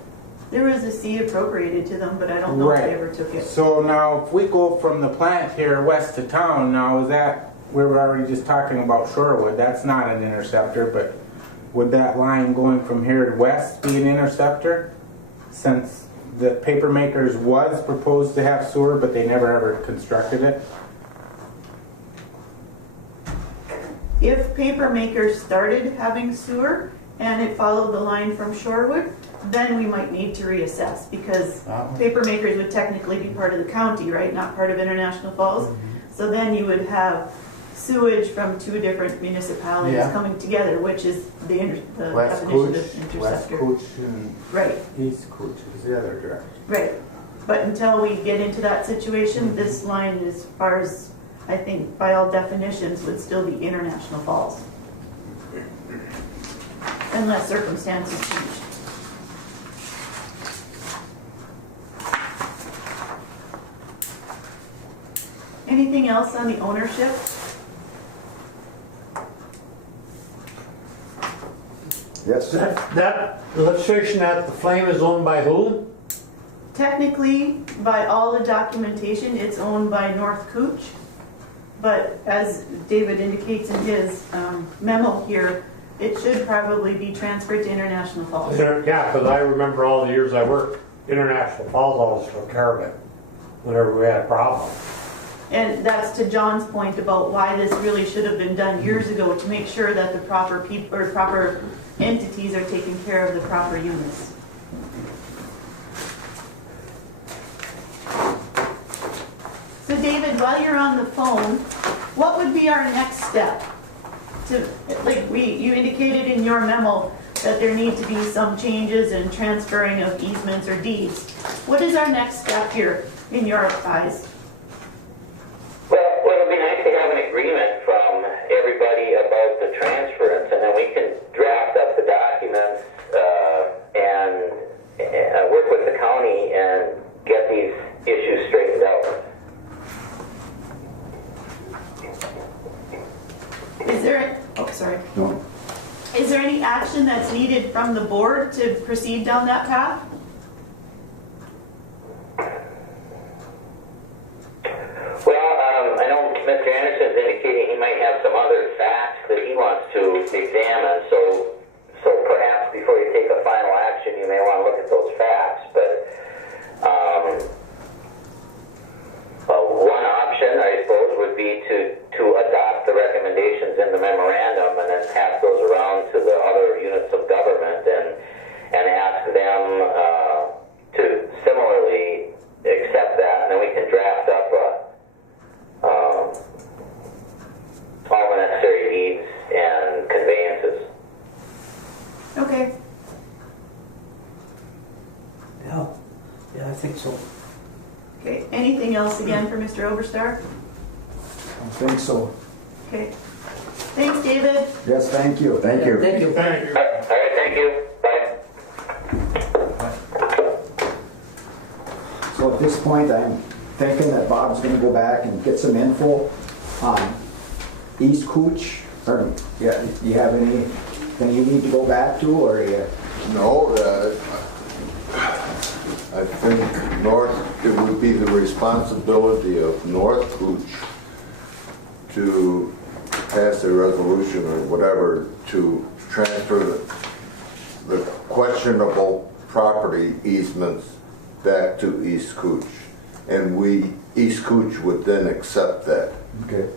There was a seat appropriated to them, but I don't know if they ever took it. So now if we go from the plant here west of town, now is that, we were already just talking about Shorewood, that's not an interceptor, but would that line going from here to west be an interceptor? Since the Papermakers was proposed to have sewer, but they never ever constructed it. If Papermakers started having sewer and it followed the line from Shorewood, then we might need to reassess, because Papermakers would technically be part of the county, right? Not part of International Falls. So then you would have sewage from two different municipalities Yeah. coming together, which is the West definition Kooch, of West interceptor. Kooch, and Right, East Kooch is the other direction. right. But until we get into that situation, this line, as far as I think by all definitions, would still be International Falls. Unless circumstances change. Anything else on the ownership? Yes? That lift station at the Flame is owned by who? Technically, by all the documentation, it's owned by North Kooch. But as David indicates in his memo here, it should probably be transferred to International Falls. Yeah, because I remember all the years I worked, International Falls always took care of it whenever we had a problem. And that's to John's point about why this really should have been done years ago, to make sure that the proper people or proper entities are taking care of the proper units. So David, while you're on the phone, what would be our next step? You indicated in your memo that there need to be some changes in transferring of easements or deeds. What is our next step here in your eyes? Well, it would be nice to have an agreement from everybody about the transference, and then we can draft up the documents and work with the county and get these issues straightened out. Is there, sorry. No. Is there any action that's needed from the board to proceed down that path? Well, I know Mr. Anderson's indicating he might have some other facts that he wants to examine, so perhaps before you take a final action, you may want to look at those facts. But one option, I suppose, would be to adopt the recommendations in the memorandum and then pass those around to the other units of government and ask them to similarly accept that, and then we can draft up all the necessary deeds and conveyances. Okay. Yeah, I think so. Okay. Anything else again for Mr. Oberstar? I think so. Okay. Thanks, David. Yes, thank you. Thank you. Thank you. All right, thank you. Bye. So at this point, I'm thinking that Bob's gonna go back and get some info on East Kooch, or, yeah, you have anything you need to go back to, or you? No, I think it would be the responsibility of North Kooch to pass a resolution or whatever to transfer the questionable property easements back to East Kooch. And East Kooch would then accept that. Okay.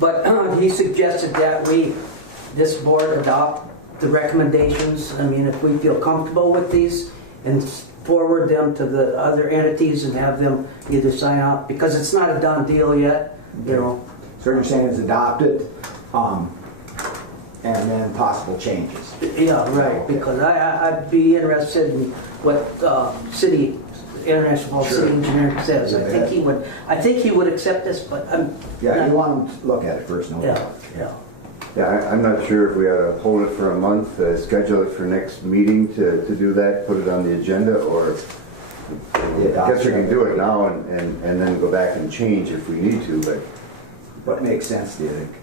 But he suggested that this board adopt the recommendations. I mean, if we feel comfortable with these, and forward them to the other entities and have them either sign off, because it's not a done deal yet, you know. So you're saying it's adopted, and then possible changes? Yeah, right, because I'd be interested in what International Falls City Engineer says. I think he would accept this, but I'm... Yeah, you want them to look at it first, no doubt. Yeah. Yeah, I'm not sure if we ought to hold it for a month, schedule it for next meeting to do that, put it on the agenda, or I guess we can do it now and then go back and change if we need to, but. What makes sense, do you think?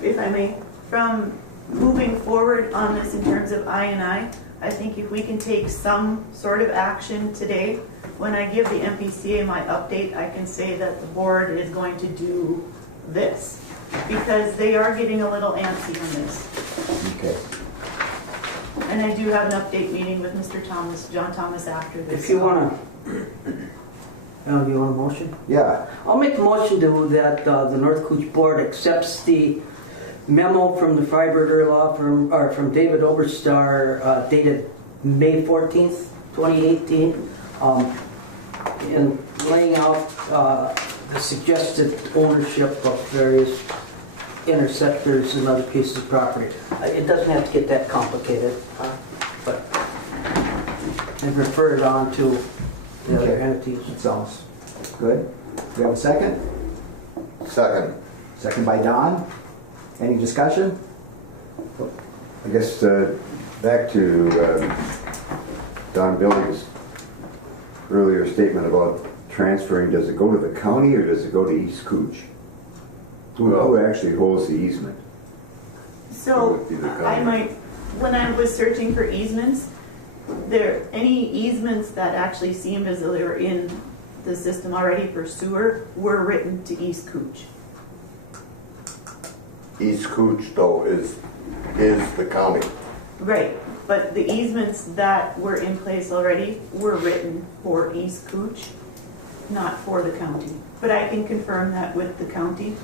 If I may, from moving forward on this in terms of I think if we can take some sort of action today, when I give the MPCA my update, I can say that the board is going to do this, because they are getting a little antsy on this. Okay. And I do have an update meeting with Mr. Thomas, John Thomas after this. If you want to, do you want a motion? Yeah, I'll make a motion to that the North Kooch Board accepts the memo from the Freiberger law firm, or from David Oberstar, dated May 14th, 2018, in laying out the suggested ownership of various interceptors and other pieces of property. It doesn't have to get that complicated, but and refer it on to the other Okay. entities. that sounds good. Do we have a second? Second. Second by Don. Any discussion? I guess back to Don Billy's earlier statement about transferring, does it go to the county or does it go to East Kooch? Who actually holds the easement? So It would be the I county. might, when I was searching for easements, any easements that actually seemed as though they were in the system already for sewer were written to East Kooch. East Kooch, though, is the county. Right, but the easements that were in place already were written for East Kooch, not for the county. But I can confirm that with the county.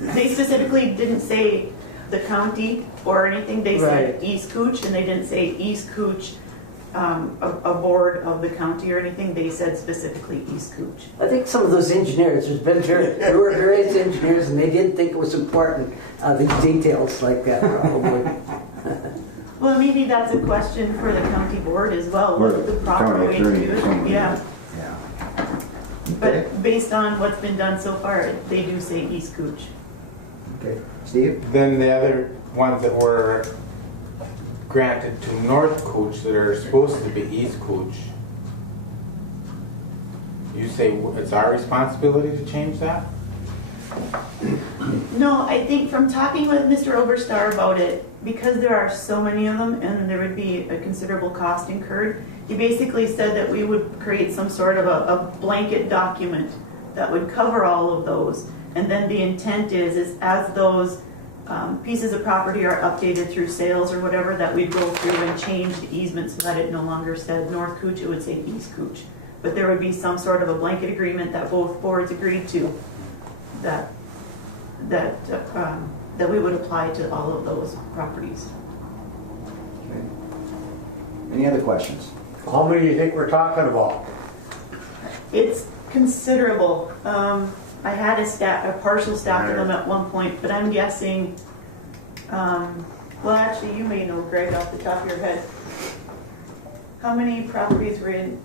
They specifically didn't say the county or anything, they said Right. East Kooch, and they didn't say East Kooch, a board of the county or anything, they said specifically East Kooch. I think some of those engineers, there were various engineers, and they didn't think it was important, the details like that probably. Well, maybe that's a question for the county board as well, Or what the proper county way attorney to or do it. somebody. Yeah, Yeah. Okay. but based on what's been done so far, they do say East Kooch. Okay. Steve? Then the other ones that were granted to North Kooch that are supposed to be East Kooch, you say it's our responsibility to change that? No, I think from talking with Mr. Oberstar about it, because there are so many of them and there would be a considerable cost incurred, he basically said that we would create some sort of a blanket document that would cover all of those. And then the intent is as those pieces of property are updated through sales or whatever, that we'd go through and change the easement so that it no longer said North Kooch, it would say East Kooch. But there would be some sort of a blanket agreement that both boards agreed to, that we would apply to all of those properties. Okay. Any other questions? How many do you think we're talking about? It's considerable. I had a partial stack of them at one point, but I'm guessing, well, actually, you may know, Greg, off the top of your head. How many properties were in,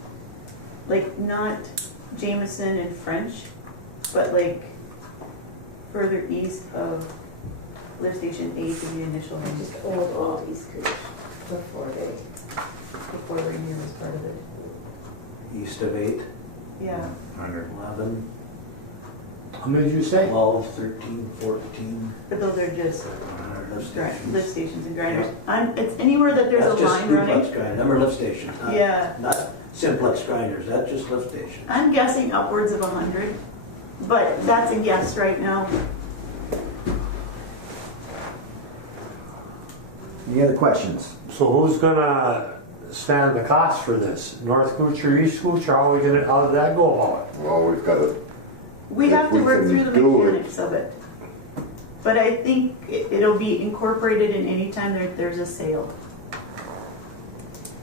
like, not Jameson and French, but like further east of lift station 8 in the initial name? Just old East Kooch before Rainier was part of it. East of 8, Yeah. 11, How many did you say? 12, 13, 14. But those are just Lift lift stations. stations and grinders. It's anywhere that there's a That's just line running. duplex grinders, them are lift stations, Yeah. not simplex grinders, that's just lift stations. I'm guessing upwards of 100, but that's a guess right now. Any other questions? So who's gonna stand the cost for this? North Kooch or East Kooch, or how did that go about it? Well, we've got to, We If have to we work can through the do it. mechanics of it. But I think it'll be incorporated in any time there's a sale.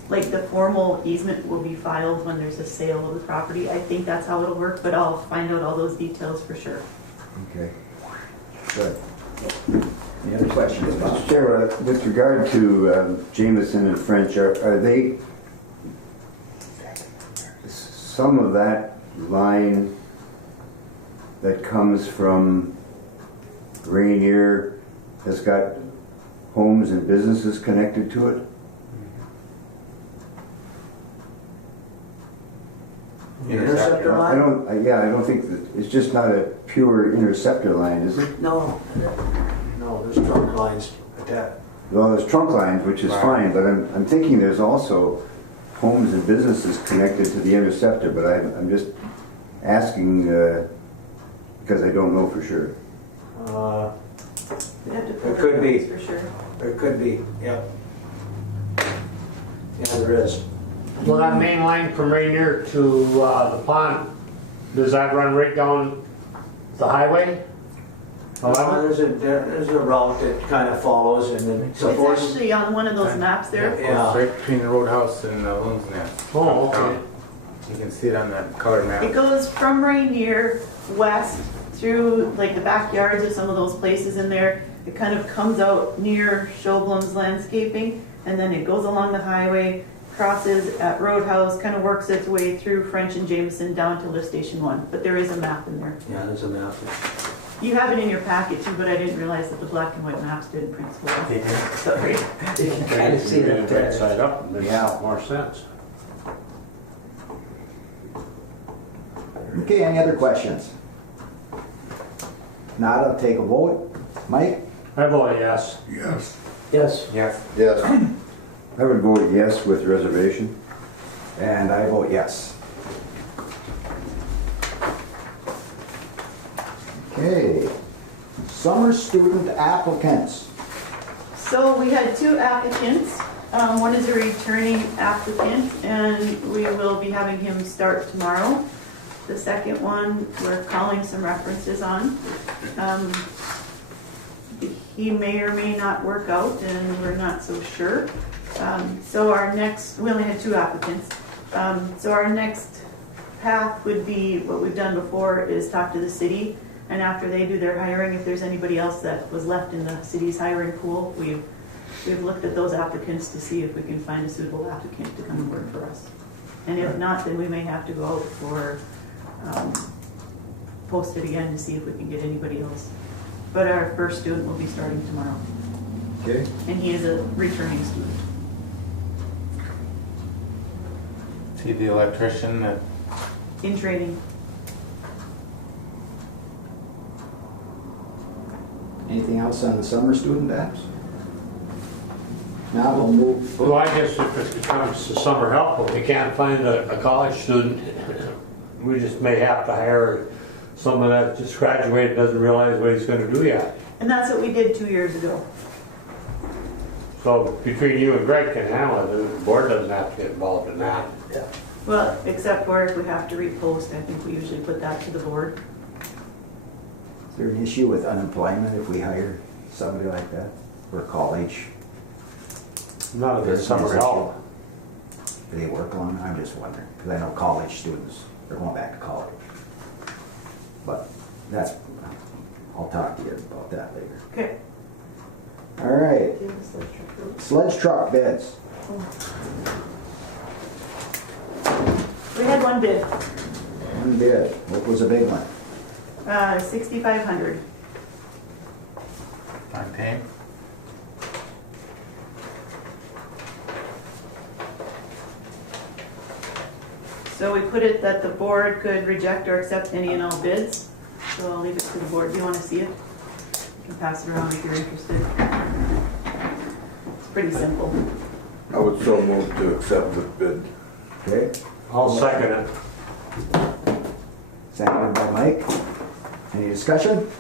Like the formal easement will be filed when there's a sale of the property. I think that's how it'll work, but I'll find out all those details for sure. Okay. Good. Any other questions, Bob? Mr. Chair, with regard to Jameson and French, are they, some of that line that comes from Rainier has got homes and businesses connected to it? Interceptor I line? don't think that, it's just not a pure interceptor line, is it? No, No, there's trunk lines attached. Well, there's trunk lines, which is fine, but I'm thinking there's also homes and businesses connected to the interceptor, but I'm just asking because I don't know for sure. We'd have to pull It could the be. records for sure. There could be, yep. Yeah, there is. Well, that main line from Rainier to the pond, does that run right down the highway? 11? There's a route that kind of follows and then It's supports. actually on one of those maps there. Yeah. It's right between the roadhouse and Loon's Nest. Oh, okay. You can see it on that colored map. It goes from Rainier west through like the backyards of some of those places in there. It kind of comes out near Schaublum's landscaping, and then it goes along the highway, crosses at Roadhouse, kind of works its way through French and Jameson down to Lift Station 1. But there is a map in there. Yeah, there's a map. You have it in your packet too, but I didn't realize that the black and white maps didn't print so well. Sorry. You can kind of see Read that it right side up, and makes Yeah. more sense. Okay, any other questions? Not, I'll take a vote. Mike? I vote yes. Yes. Yes. Yes. Yes. I would vote yes with reservation. And I vote yes. Okay, summer student applicants. So we had two applicants. One is a returning applicant, and we will be having him start tomorrow. The second one, we're calling some references on. He may or may not work out, and we're not so sure. So our next, we only had two applicants. So our next path would be, what we've done before, is talk to the city. And after they do their hiring, if there's anybody else that was left in the city's hiring pool, we've looked at those applicants to see if we can find a suitable applicant to come and work for us. And if not, then we may have to go out for, post it again to see if we can get anybody else. But our first student will be starting tomorrow, Okay. and he is a returning student. See the electrician that In training. Anything else on the summer student apps? Now we'll move. Well, I guess if it comes to summer help, if we can't find a college student, we just may have to hire someone that just graduated, doesn't realize what he's gonna do yet. And that's what we did 2 years ago. So between you and Greg can handle it, the board doesn't have to get involved in that. Well, except for if we have to repost, I think we usually put that to the board. Is there an issue with unemployment if we hire somebody like that for college? None of the summer help. Do they work long? I'm just wondering, because I know college students, they're going back to college. But that's, I'll talk to you about that later. Okay. All right, sledge truck bids. We had one bid, One bid, what was a big one? 6,500. Fontaine. So we put it that the board could reject or accept any and all bids. So I'll leave it to the board. Do you want to see it? You can pass it around if you're interested. It's pretty simple. I would so move to accept the bid. Okay, I'll second it. seconded by Mike. Any discussion?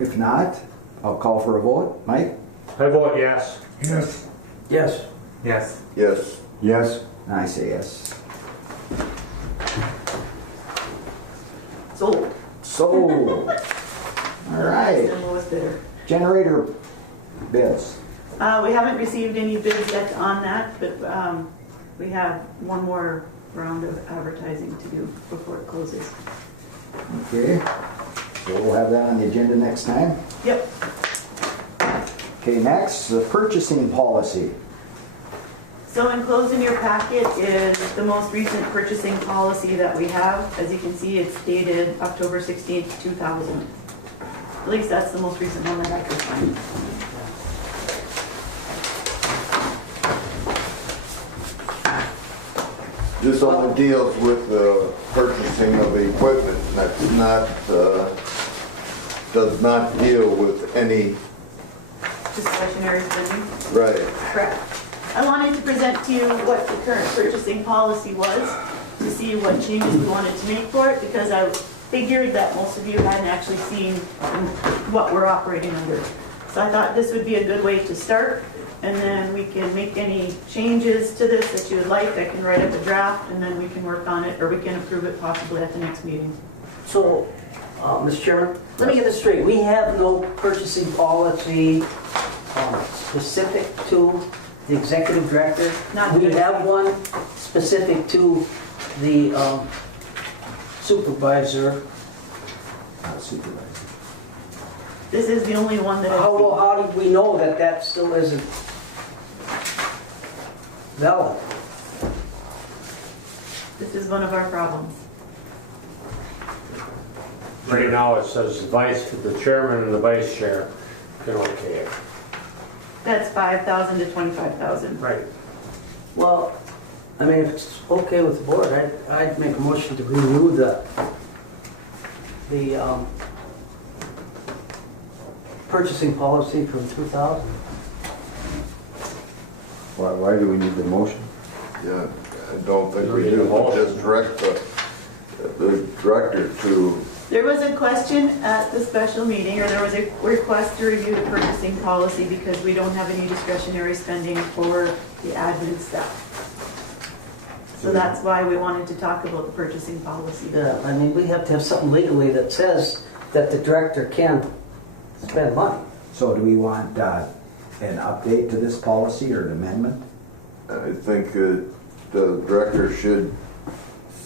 If not, I'll call for a vote. Mike? I vote yes. Yes. Yes. Yes. Yes. Yes. I say yes. Sold. Sold. All right, That's the lowest bidder. generator bids. We haven't received any bids yet on that, but we have one more round of advertising to do before it closes. Okay, so we'll have that on the agenda next time. Yep. Okay, next, the purchasing policy. So enclosed in your packet is the most recent purchasing policy that we have. As you can see, it's dated October 16th, 2000. At least that's the most recent one that I could find. This only deals with the purchasing of equipment. That's not, does not deal with any, Discretionary spending. right. Correct. I wanted to present to you what the current purchasing policy was, to see what changes we wanted to make for it, because I figured that most of you hadn't actually seen what we're operating under. So I thought this would be a good way to start, and then we can make any changes to this that you would like. I can write up a draft, and then we can work on it, or we can approve it possibly at the next meeting. So, Mr. Chairman, let me get this straight. We have no purchasing policy specific to the executive director? Not We good. have one specific to the supervisor. Supervisor. This is the only one that I've seen. How do we know that that still isn't valid? This is one of our problems. Right now, it says the chairman and the vice chair can okay it. That's 5,000 to 25,000. Right. Well, I mean, if it's okay with the board, I'd make a motion to renew the purchasing policy from 2000. Why do we need the motion? Yeah, I don't think we We need a do, motion. just direct the director to, There was a question at the special meeting, or there was a request to review the purchasing policy because we don't have any discretionary spending for the admin staff. So that's why we wanted to talk about the purchasing policy. Yeah, I mean, we have to have something legally that says that the director can spend money. So do we want an update to this policy or an amendment? I think the director should,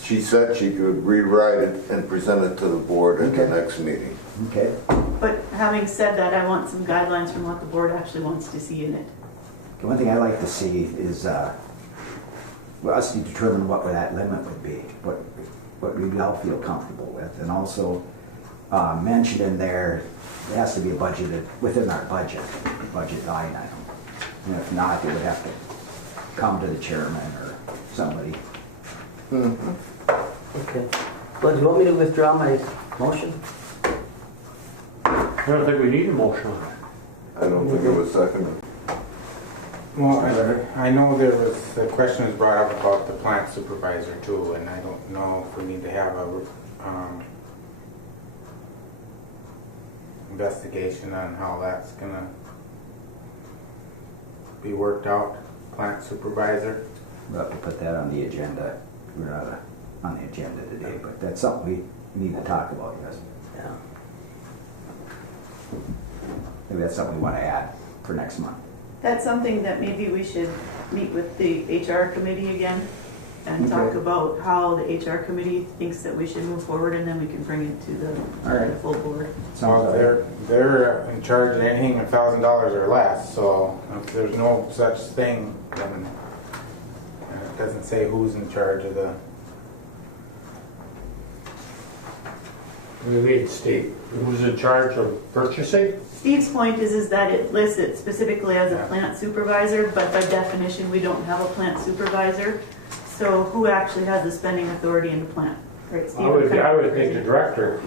she said she could rewrite it and present it to the board at the Okay. next meeting. Okay. But having said that, I want some guidelines from what the board actually wants to see in it. The one thing I like to see is, well, us to determine what that limit would be, what we all feel comfortable with. And also mention in there, it has to be budgeted within our budget line item. And if not, it would have to come to the chairman or somebody. Okay. Well, do you want me to withdraw my motion? I don't think we need a motion on it. I don't think it was seconded. Well, I know there was, the question was brought up about the plant supervisor too, and I don't know if we need to have a investigation on how that's gonna be worked out, plant supervisor. We'll have to put that on the agenda. We're not on the agenda today, but that's something we need to talk about, yes. Yeah. Maybe that's something we want to add for next month. That's something that maybe we should meet with the HR committee again and talk Okay. about how the HR committee thinks that we should move forward, and then we can bring it to the All right. full board. Sounds Well, good. they're in charge of anything $1,000 or less, so if there's no such thing, then it doesn't say who's in charge of the, We need Steve. Who's in charge of purchasing? Steve's point is that it lists it specifically as a Yeah. plant supervisor, but by definition, we don't have a plant supervisor. So who actually has the spending authority in the plant? Right, Steve? I would think the director.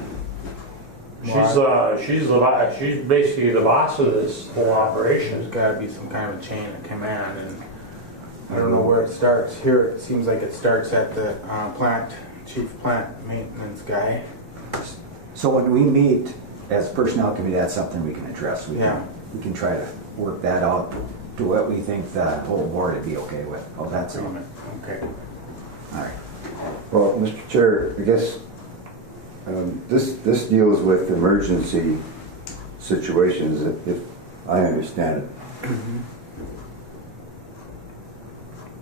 She's basically the boss of this whole there's operation. gotta be some kind of chain of command, and I don't know where it starts. Here, it seems like it starts at the chief plant maintenance guy. So when we meet as personnel committee, that's something we can address. Yeah. We can try to work that out to what we think the whole board would be okay with. Oh, that's all. Okay. All right. Well, Mr. Chair, I guess this deals with emergency situations, if I understand it.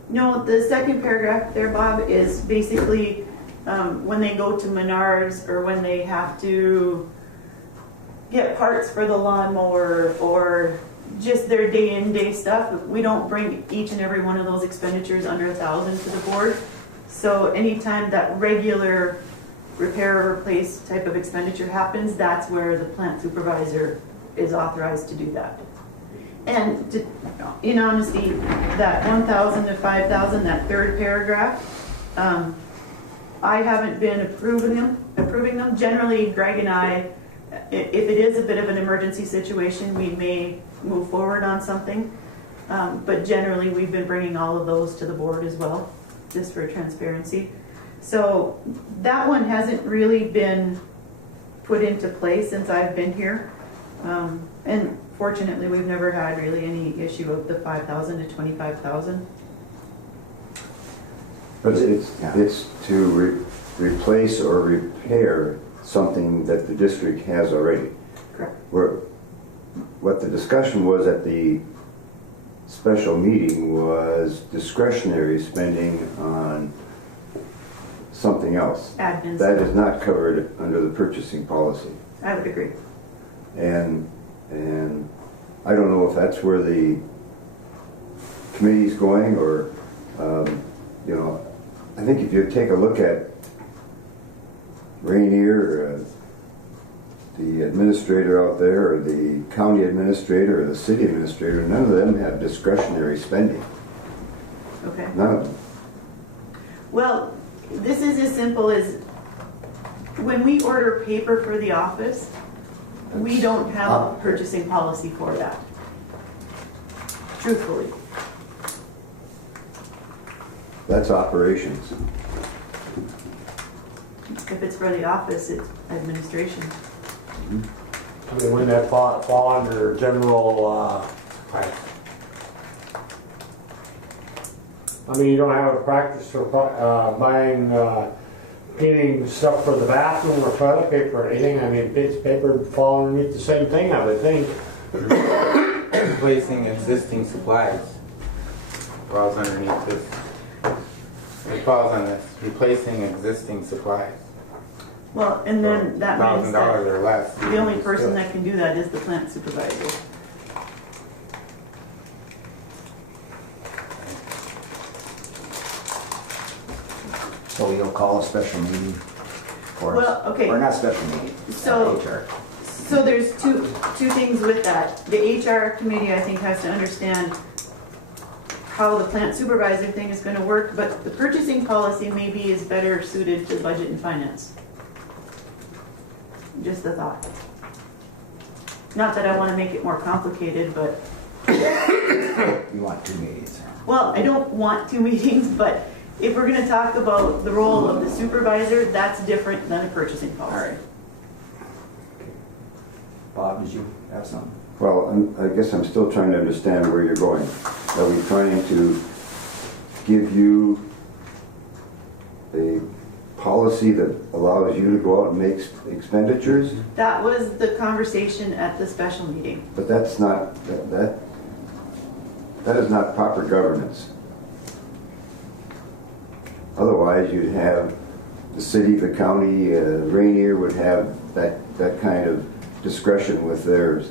No, the second paragraph there, Bob, is basically when they go to Menards or when they have to get parts for the lawnmower or just their day-in, day stuff. We don't bring each and every one of those expenditures under 1,000 to the board. So anytime that regular repair or replace type of expenditure happens, that's where the plant supervisor is authorized to do that. And in honesty, that 1,000 to 5,000, that third paragraph, I haven't been approving them. Generally, Greg and I, if it is a bit of an emergency situation, we may move forward on something. But generally, we've been bringing all of those to the board as well, just for transparency. So that one hasn't really been put into place since I've been here. And fortunately, we've never had really any issue of the 5,000 to 25,000. But it's to replace or repair something that the district has already. Correct. What the discussion was at the special meeting was discretionary spending on something else. Admin. That is not covered under the purchasing policy. I would agree. And I don't know if that's where the committee's going, or, you know, I think if you take a look at Rainier, the administrator out there, or the county administrator, or the city administrator, none of them have discretionary spending. Okay. None of them. Well, this is as simple as when we order paper for the office, we don't have a purchasing policy for that. Truthfully. That's operations. If it's for the office, it's administration. I mean, wouldn't that fall under general, I mean, you don't have a practice for buying, getting stuff for the bathroom or toilet paper or anything. I mean, bits of paper fall underneath the same thing, I would think. Replacing existing supplies falls underneath this. It falls on this, replacing existing supplies. Well, and then that means $1,000 that or less. the only person that can do that is the plant supervisor. So you'll call a special meeting for us? Well, okay. Or not special meeting, So- HR. So there's two things with that. The HR committee, I think, has to understand how the plant supervisor thing is gonna work, but the purchasing policy maybe is better suited to budget and finance. Just a thought. Not that I wanna make it more complicated, but, You want 2 meetings. well, I don't want 2 meetings, but if we're gonna talk about the role of the supervisor, that's different than a purchasing All policy. right. Bob, did you have something? Well, I guess I'm still trying to understand where you're going. Are we trying to give you a policy that allows you to go out and make expenditures? That was the conversation at the special meeting. But that's not, that is not proper governance. Otherwise, you'd have the city, the county, Rainier would have that kind of discretion with theirs.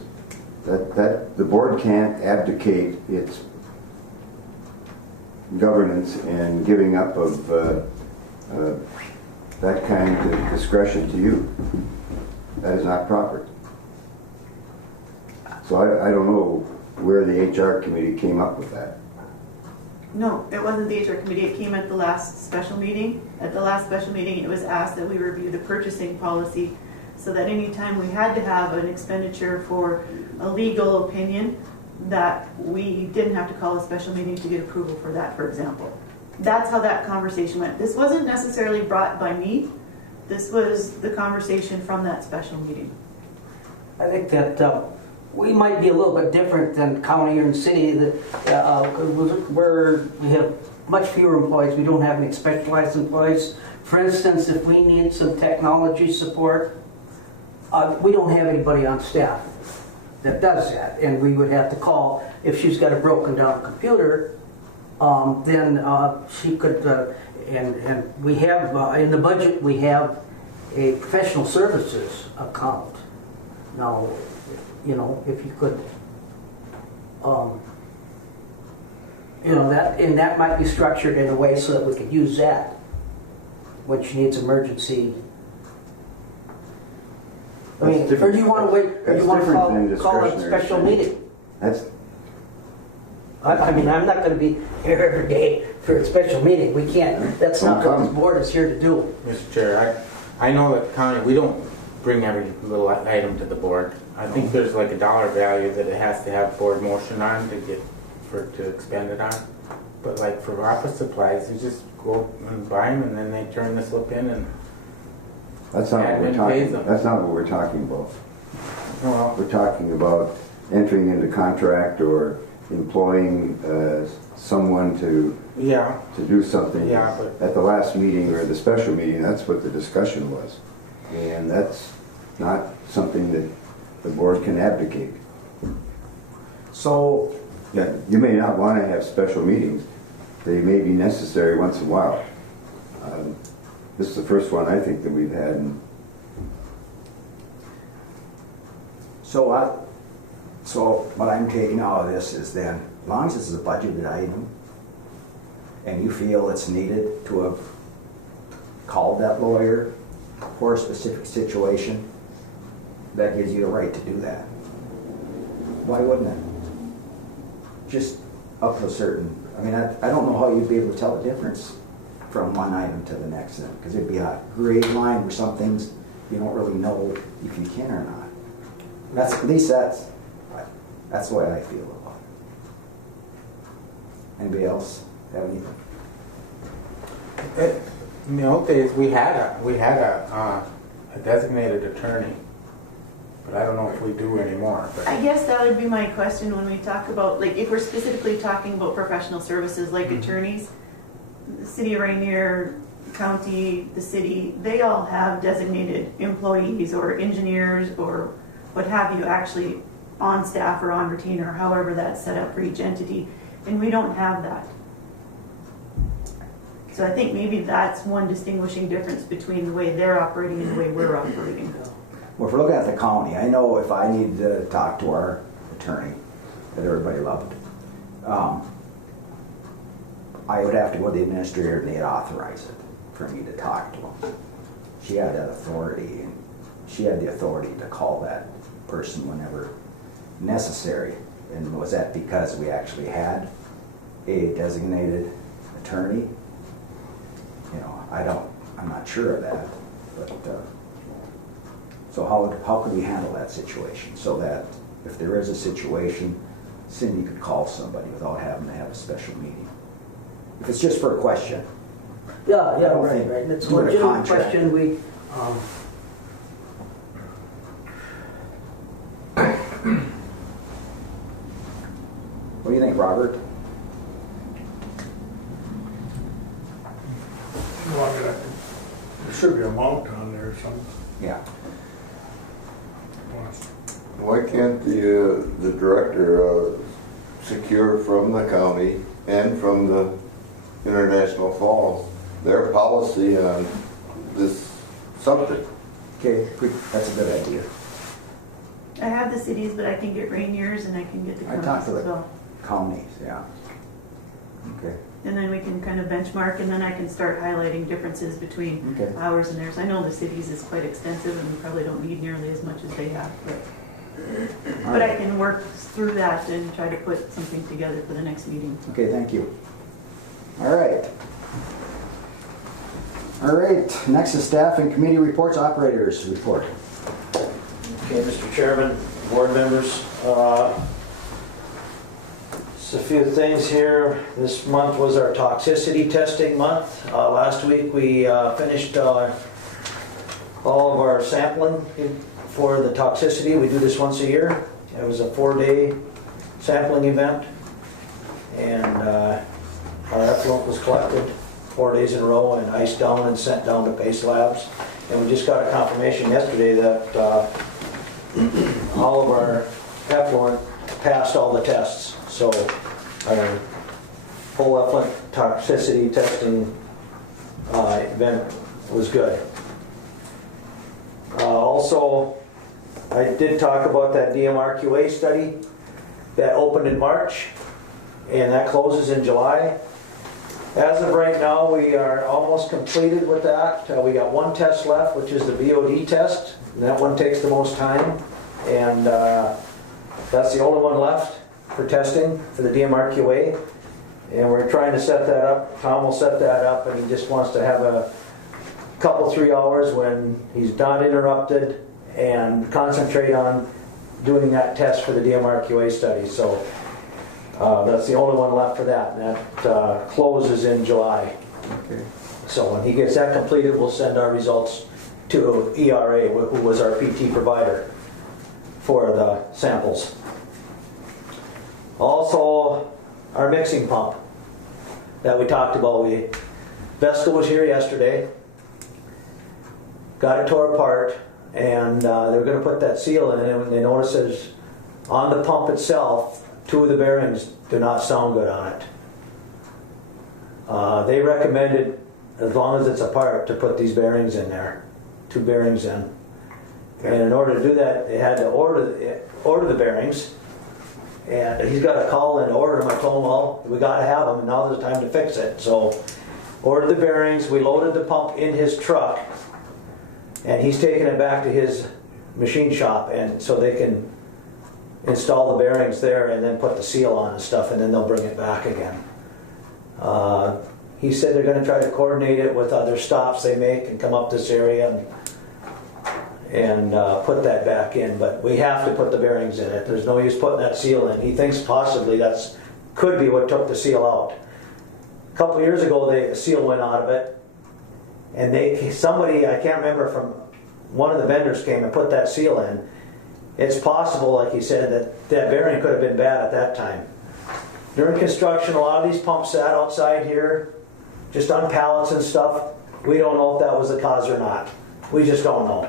That the board can't abdicate its governance and giving up of that kind of discretion to you. That is not proper. So I don't know where the HR committee came up with that. No, it wasn't the HR committee, it came at the last special meeting. At the last special meeting, it was asked that we review the purchasing policy so that anytime we had to have an expenditure for a legal opinion, that we didn't have to call a special meeting to get approval for that, for example. That's how that conversation went. This wasn't necessarily brought by me. This was the conversation from that special meeting. I think that we might be a little bit different than county or city. That we have much fewer employees. We don't have any specialized employees. For instance, if we need some technology support, we don't have anybody on staff that does that, and we would have to call if she's got a broken down computer. Then she could, and we have in the budget we have a professional services account. Now, you know, if you could, you know, that might be structured in a way so that we could use that when she needs emergency. I mean, or do you want to wait? Or do you want to call a special meeting? That's I mean, I'm not going to be here every day for a special meeting. We can't. That's not what this board is here to do. Mr. Chair, I know that county, we don't bring every little item to the board. I think there's like a dollar value that it has to have board motion on to expend it on. But like for office supplies, you just go and buy them and then they turn the slip in and not what we're admin talking. pays them. That's not what we're talking about. Well, We're talking about entering into contract or employing someone to Yeah, do something. Yeah, but- At the last meeting or the special meeting, that's what the discussion was. And that's not something that the board can advocate. So, Yeah, you may not want to have special meetings. They may be necessary once in a while. This is the first one I think that we've had. And so what I'm taking out of this is then, as long as this is a budgeted item, and you feel it's needed to have called that lawyer for a specific situation, that gives you the right to do that. Why wouldn't it? Just up to a certain, I mean, I don't know how you'd be able to tell the difference from one item to the next then, because it'd be a gray line where some things you don't really know if you can or not. At least that's the way I feel about it. Anybody else have anything? In the old days, we had a designated attorney, but I don't know if we do anymore. But I guess that would be my question when we talk about, like, if we're specifically talking about professional services like attorneys, the city of Rainier, county, the city, they all have designated employees or engineers or what have you actually on staff or on retainer, however that's set up for each entity, and we don't have that. So I think maybe that's one distinguishing difference between the way they're operating and the way we're operating. Well, if we're looking at the county, I know if I need to talk to our attorney that everybody loved, I would have to go to the administrator and they'd authorize it for me to talk to him. She had that authority, and she had the authority to call that person whenever necessary. And was that because we actually had a designated attorney? You know, I'm not sure of that, but so how could we handle that situation so that if there is a situation, Cindy could call somebody without having to have a special meeting? If it's just for a question. Yeah, I don't right. think It's a doing a legitimate contract- question. What do you think, Robert? Well, there should be a amount on there or something. Yeah. Why can't the director secure from the county and from the International Falls their policy on this subject? Okay, that's a good idea. I have the cities, but I can get Rainier's and I can get the I counties talked to as the well. counties, yeah. Okay. And then we can kind of benchmark, and then I can start highlighting differences between Okay. ours and theirs. I know the cities is quite extensive, and we probably don't need nearly as much as they have, but I can work through that and try to put something together for the next meeting. Okay, thank you. All right. All right, next is staff and committee reports, operators report. Okay, Mr. Chairman, board members, just a few things here. This month was our toxicity testing month. Last week we finished all of our sampling for the toxicity. We do this once a year. It was a 4-day sampling event, and our effluent was collected 4 days in a row and iced down and sent down to Pace Labs. And we just got a confirmation yesterday that all of our effluent passed all the tests. So our whole effluent toxicity testing event was good. Also, I did talk about that DMRQA study that opened in March, and that closes in July. As of right now, we are almost completed with that. We got one test left, which is the BOD test. And that one takes the most time, and that's the only one left for testing for the DMRQA. And we're trying to set that up. Tom will set that up, and he just wants to have a couple, 3 hours when he's not interrupted and concentrate on doing that test for the DMRQA study. So that's the only one left for that, and that closes in July. Okay. So when he gets that completed, we'll send our results to ERA, who was our PT provider for the samples. Also, our mixing pump that we talked about. Vesco was here yesterday, got it tore apart, and they were going to put that seal in, and they noticed there's, on the pump itself, 2 of the bearings do not sound good on it. They recommended, as long as it's apart, to put these bearings in there, 2 bearings in. And in order to do that, they had to order the bearings. And he's got to call in and order them. I told him, well, we got to have them, and now there's time to fix it. So, ordered the bearings. We loaded the pump in his truck, and he's taking it back to his machine shop, and so they can install the bearings there and then put the seal on and stuff, and then they'll bring it back again. He said they're going to try to coordinate it with other stops they make and come up this area and put that back in, but we have to put the bearings in it. There's no use putting that seal in. He thinks possibly that's could be what took the seal out. A couple of years ago, the seal went out of it, and somebody, I can't remember, from one of the vendors came and put that seal in. It's possible, like he said, that bearing could have been bad at that time. During construction, a lot of these pumps sat outside here, just on pallets and stuff. We don't know if that was the cause or not. We just don't know.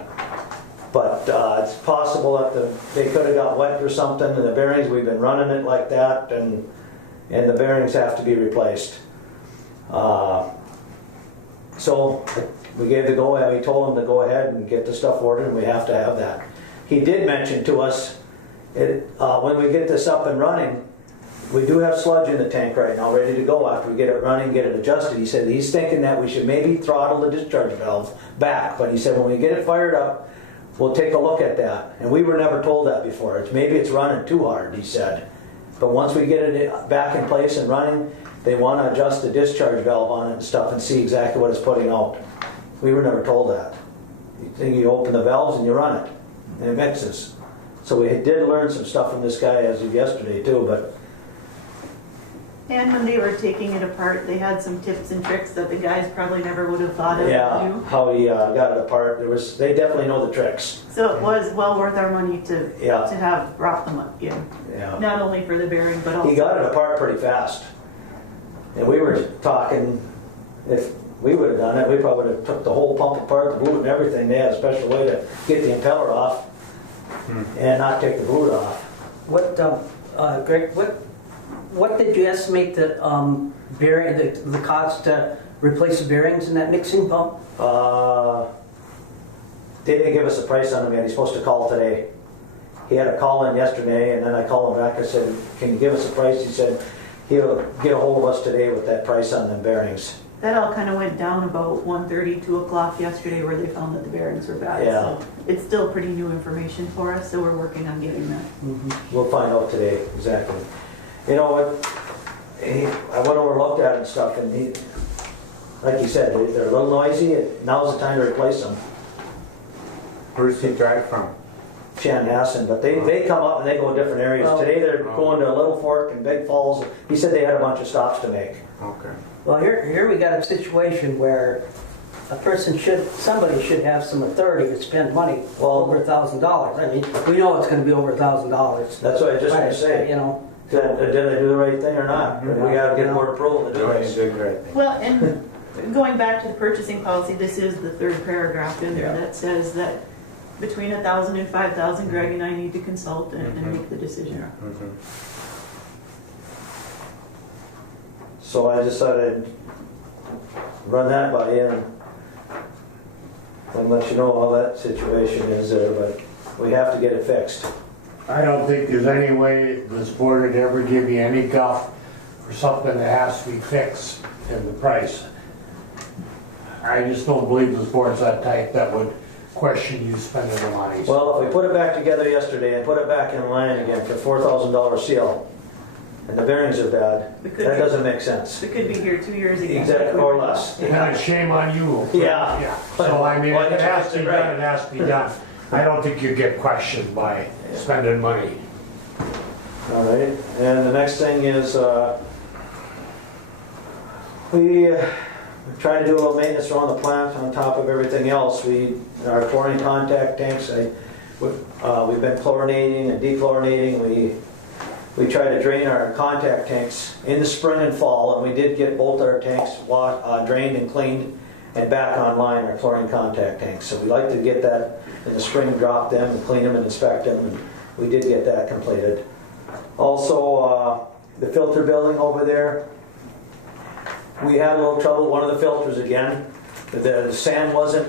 But it's possible that they could have got wet or something, and the bearings, we've been running it like that, and the bearings have to be replaced. So we gave the go-ahead. We told him to go ahead and get the stuff ordered, and we have to have that. He did mention to us, when we get this up and running, we do have sludge in the tank right now, ready to go after we get it running, get it adjusted. He said he's thinking that we should maybe throttle the discharge valve back, but he said when we get it fired up, we'll take a look at that. And we were never told that before. Maybe it's running too hard, he said. But once we get it back in place and running, they want to adjust the discharge valve on it and stuff and see exactly what it's putting out. We were never told that. You think you open the valves and you run it, and it mixes. So we did learn some stuff from this guy as of yesterday too, but And when they were taking it apart, they had some tips and tricks that the guys probably never would have thought of. yeah, how he got it apart. They definitely know the tricks. So it was well worth our money to Yeah. have brought them up in. Yeah. Not only for the bearing, but also. He got it apart pretty fast. And we were talking, if we would have done it, we probably would have took the whole pump apart, the boot and everything. They had a special way to get the impeller off and not take the boot off. What, Greg, what did you estimate the bearing, the cost to replace the bearings in that mixing pump? They didn't give us a price on them yet. He's supposed to call today. He had a call in yesterday, and then I called him back. I said, can you give us a price? He said he'll get a hold of us today with that price on them bearings. That all kind of went down about 1:30, 2 o'clock yesterday where they found that the bearings were bad. Yeah. So it's still pretty new information for us, so we're working on getting that. We'll find out today, exactly. You know what, I went over and looked at it and stuff, and like you said, they're a little noisy. Now's the time to replace them. Where's he drive from? Chanhassen, but they come up and they go different areas. Today they're going to Little Fork and Big Falls. He said they had a bunch of stops to make. Okay. Well, here we got a situation where somebody should have some authority to spend money over $1,000. I mean, we know it's going to be over $1,000. That's what I just want to say. You know. Did I do the right thing or not? We got to get more approval to do this. Well, and going back to the purchasing policy, this is the third paragraph in there that says that between 1,000 and 5,000, Greg and I need to consult and make the decision. So I decided to run that by you and let you know how that situation is there, but we have to get it fixed. I don't think there's any way this board would ever give you any guff for something that has to be fixed in the price. I just don't believe this board's that type that would question you spending the money. Well, if we put it back together yesterday and put it back in line again for $4,000 seal, and the bearings are bad, that doesn't make sense. We could be here 2 years again. Exactly, or less. Yeah, shame on you. Yeah. So I mean, Well, it has to be done, it has to be done. I don't think you get questioned by spending money. All right, and the next thing is we try to do a little maintenance around the plant on top of everything else. Our chlorine contact tanks, we've been chlorinating and dechlorinating. we try to drain our contact tanks in the spring and fall, and we did get both our tanks drained and cleaned and back online, our chlorine contact tanks. So we like to get that in the spring, drop them and clean them and inspect them, and we did get that completed. Also, the filter building over there, we had a little trouble with one of the filters again. The sand wasn't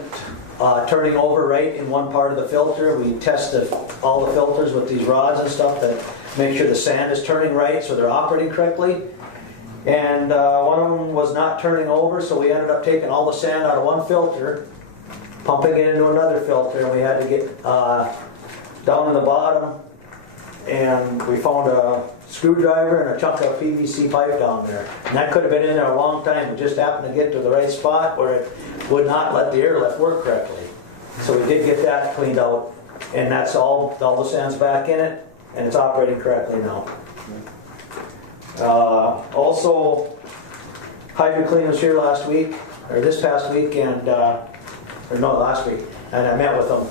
turning over right in one part of the filter. We tested all the filters with these rods and stuff to make sure the sand is turning right so they're operating correctly. And one of them was not turning over, so we ended up taking all the sand out of one filter, pumping it into another filter, and we had to get down in the bottom, and we found a screwdriver and a chunk of PVC pipe down there. And that could have been in there a long time. We just happened to get to the right spot where it would not let the airlift work correctly. So we did get that cleaned out, and that's all the sand's back in it, and it's operating correctly now. Also, HydroClean was here last week, or this past week, and last week, and I met with them.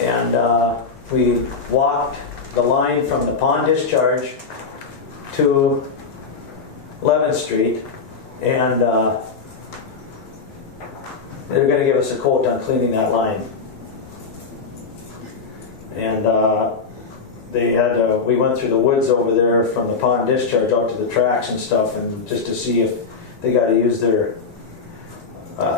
And we walked the line from the pond discharge to 11th Street, and they're going to give us a quote on cleaning that line. And we went through the woods over there from the pond discharge out to the tracks and stuff, and just to see if they got to use their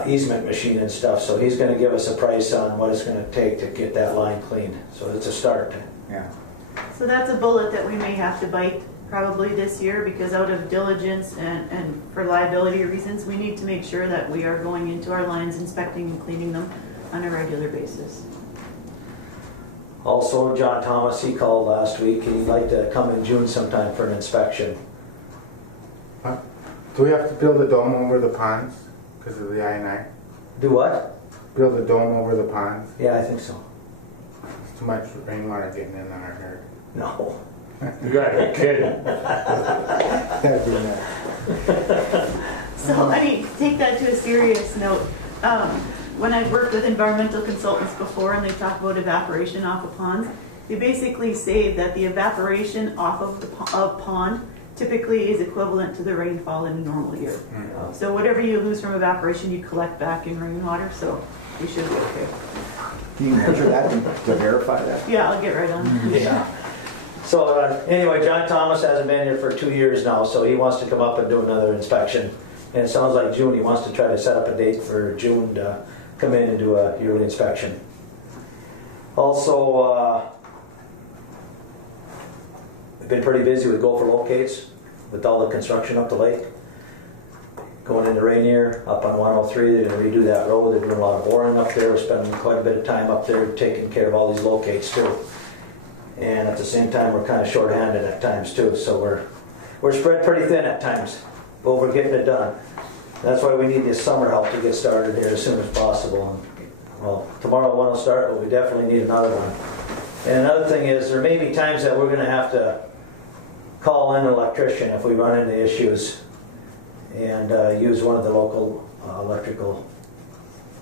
easement machine and stuff. So he's going to give us a price on what it's going to take to get that line cleaned. So it's a start. Yeah. So that's a bullet that we may have to bite probably this year, because out of diligence and for liability reasons, we need to make sure that we are going into our lines, inspecting and cleaning them on a regular basis. Also, John Thomas, he called last week, and he'd like to come in June sometime for an inspection. Do we have to build a dome over the ponds because of the I-9? Do what? Build a dome over the ponds? Yeah, I think so. It's too much rainwater getting in on our yard. No. You gotta be kidding. So, I mean, take that to a serious note. When I've worked with environmental consultants before and they talk about evaporation off of ponds, they basically say that the evaporation off of the pond typically is equivalent to the rainfall in a normal year. Mm-hmm. So whatever you lose from evaporation, you collect back in rainwater, so we should be okay. Can you measure that to verify that? Yeah, I'll get right on that. Yeah. So anyway, John Thomas hasn't been here for 2 years now, so he wants to come up and do another inspection. And it sounds like June, he wants to try to set up a date for June to come in and do a yearly inspection. Also, we've been pretty busy with gopher locates with all the construction up the lake. Going into Rainier, up on 103, they're going to redo that road. They're doing a lot of boring up there. We're spending quite a bit of time up there taking care of all these locates too. And at the same time, we're kind of short-handed at times too. So we're spread pretty thin at times, but we're getting it done. That's why we need this summer help to get started here as soon as possible. Well, tomorrow one will start, but we definitely need another one. And another thing is, there may be times that we're going to have to call in an electrician if we run into issues, and use one of the local electrical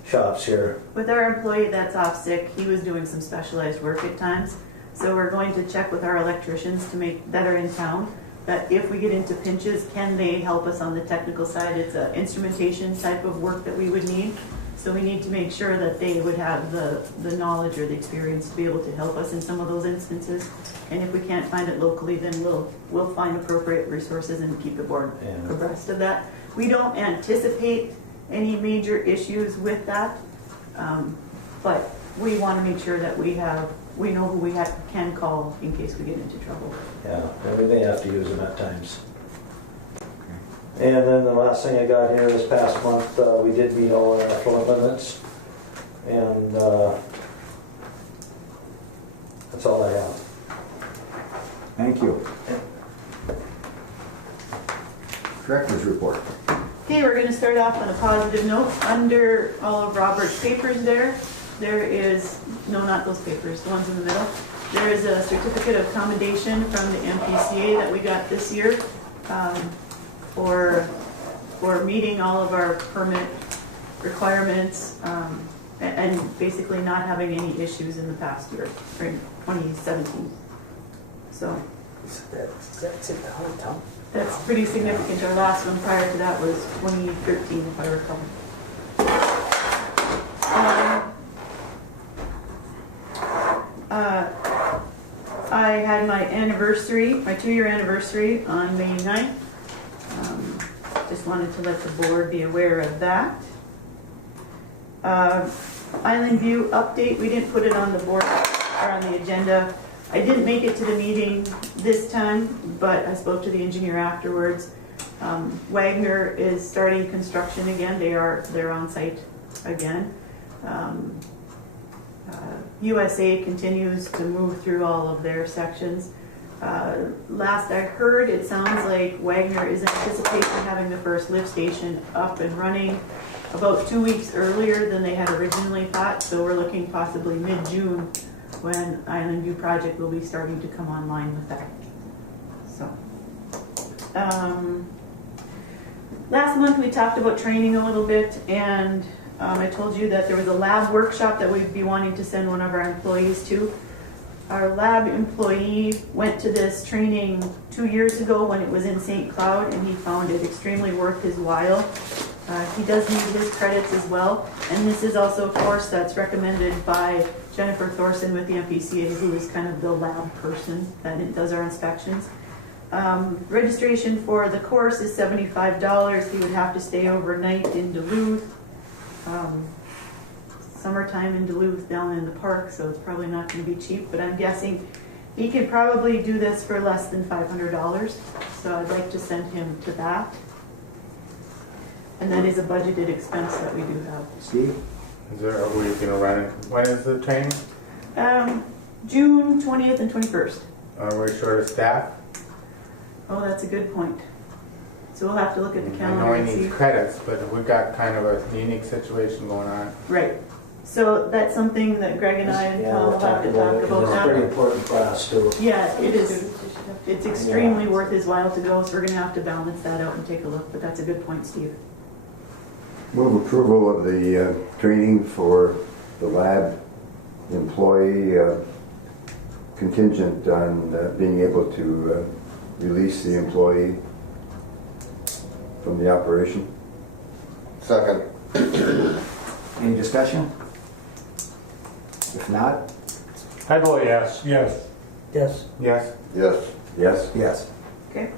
shops here. With our employee that's off sick, he was doing some specialized work at times. So we're going to check with our electricians that are in town, that if we get into pinches, can they help us on the technical side? It's an instrumentation type of work that we would need. So we need to make sure that they would have the knowledge or the experience to be able to help us in some of those instances. And if we can't find it locally, then we'll find appropriate resources and keep the board abreast of that. We don't anticipate any major issues with that, but we want to make sure that we know who we can call in case we get into trouble. Yeah, and we may have to use them at times. And then the last thing I got here this past month, we did meet all our effluent limits, and that's all I have. Thank you. Director's report. Okay, we're going to start off on a positive note. Under all of Robert's papers there is, no, not those papers, the ones in the middle. There is a certificate of commendation from the MPCA that we got this year for meeting all of our permit requirements and basically not having any issues in the past year, or in 2017. So That's it, Tom? That's pretty significant. Our last one prior to that was 2013, if I recall. I had my anniversary, my 2-year anniversary on May 9th. Just wanted to let the board be aware of that. Island View update, we didn't put it on the board or on the agenda. I didn't make it to the meeting this time, but I spoke to the engineer afterwards. Wagner is starting construction again. They're on site again. USA continues to move through all of their sections. Last I heard, it sounds like Wagner is anticipating having the first lift station up and running about 2 weeks earlier than they had originally thought. So we're looking possibly mid-June when Island View project will be starting to come online with that. So, last month we talked about training a little bit, and I told you that there was a lab workshop that we'd be wanting to send one of our employees to. Our lab employee went to this training 2 years ago when it was in St. Cloud, and he found it extremely worth his while. He does need his credits as well, and this is also a course that's recommended by Jennifer Thorson with the MPCA, who is kind of the lab person that does our inspections. Registration for the course is $75. He would have to stay overnight in Duluth. Summertime in Duluth down in the park, so it's probably not going to be cheap, but I'm guessing he could probably do this for less than $500, so I'd like to send him to that. And that is a budgeted expense that we do have. Steve? Are we gonna run it? When is the training? June 20th and 21st. Are we short of staff? Oh, that's a good point. So we'll have to look at the I calendar know he and see. needs credits, but we've got kind of a unique situation going on. Right. So that's something that Greg and I and Yeah, Tom we'll will have to talk about It's now. pretty important for us too. Yeah, it is. It's extremely worth his while to go, so we're gonna have to balance that out and take a look, but that's a good point, Steve. Move approval of the training for the lab employee contingent on being able to release the employee from the operation. Second. Any discussion? If not, I vote yes. Yes. Yes. Yes? Yes. Yes? yes. Okay.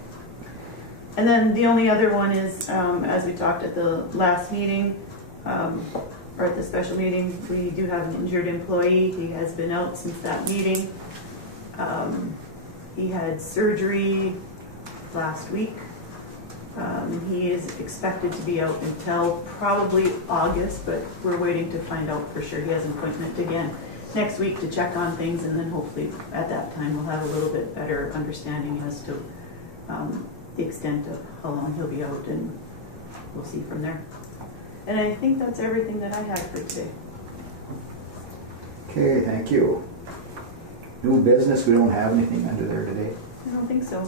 And then the only other one is, as we talked at the last meeting, or at the special meeting, we do have an injured employee. He has been out since that meeting. He had surgery last week. He is expected to be out until probably August, but we're waiting to find out for sure. He has an appointment again next week to check on things, and then hopefully at that time we'll have a little bit better understanding as to the extent of how long he'll be out, and we'll see from there. And I think that's everything that I had for today. Okay, thank you. New business, we don't have anything under there today. I don't think so.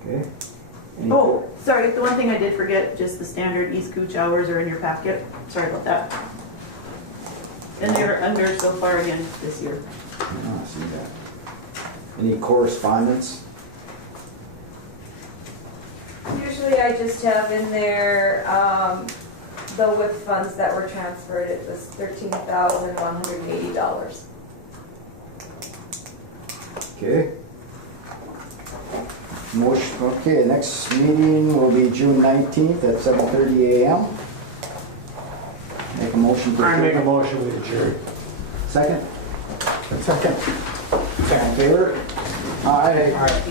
Okay. Oh, sorry, the one thing I did forget, just the standard East Kooch hours are in your packet. Sorry about that. And they're under so far again this year. I see that. Any correspondence? Usually I just have in there, the WIP funds that were transferred, it was $13,180. Okay. Motion, okay, next meeting will be June 19th at 7:30 a.m. Make a motion to I make a adjourn. motion with adjourn. Second? Second. All in favor? Aye. Aye.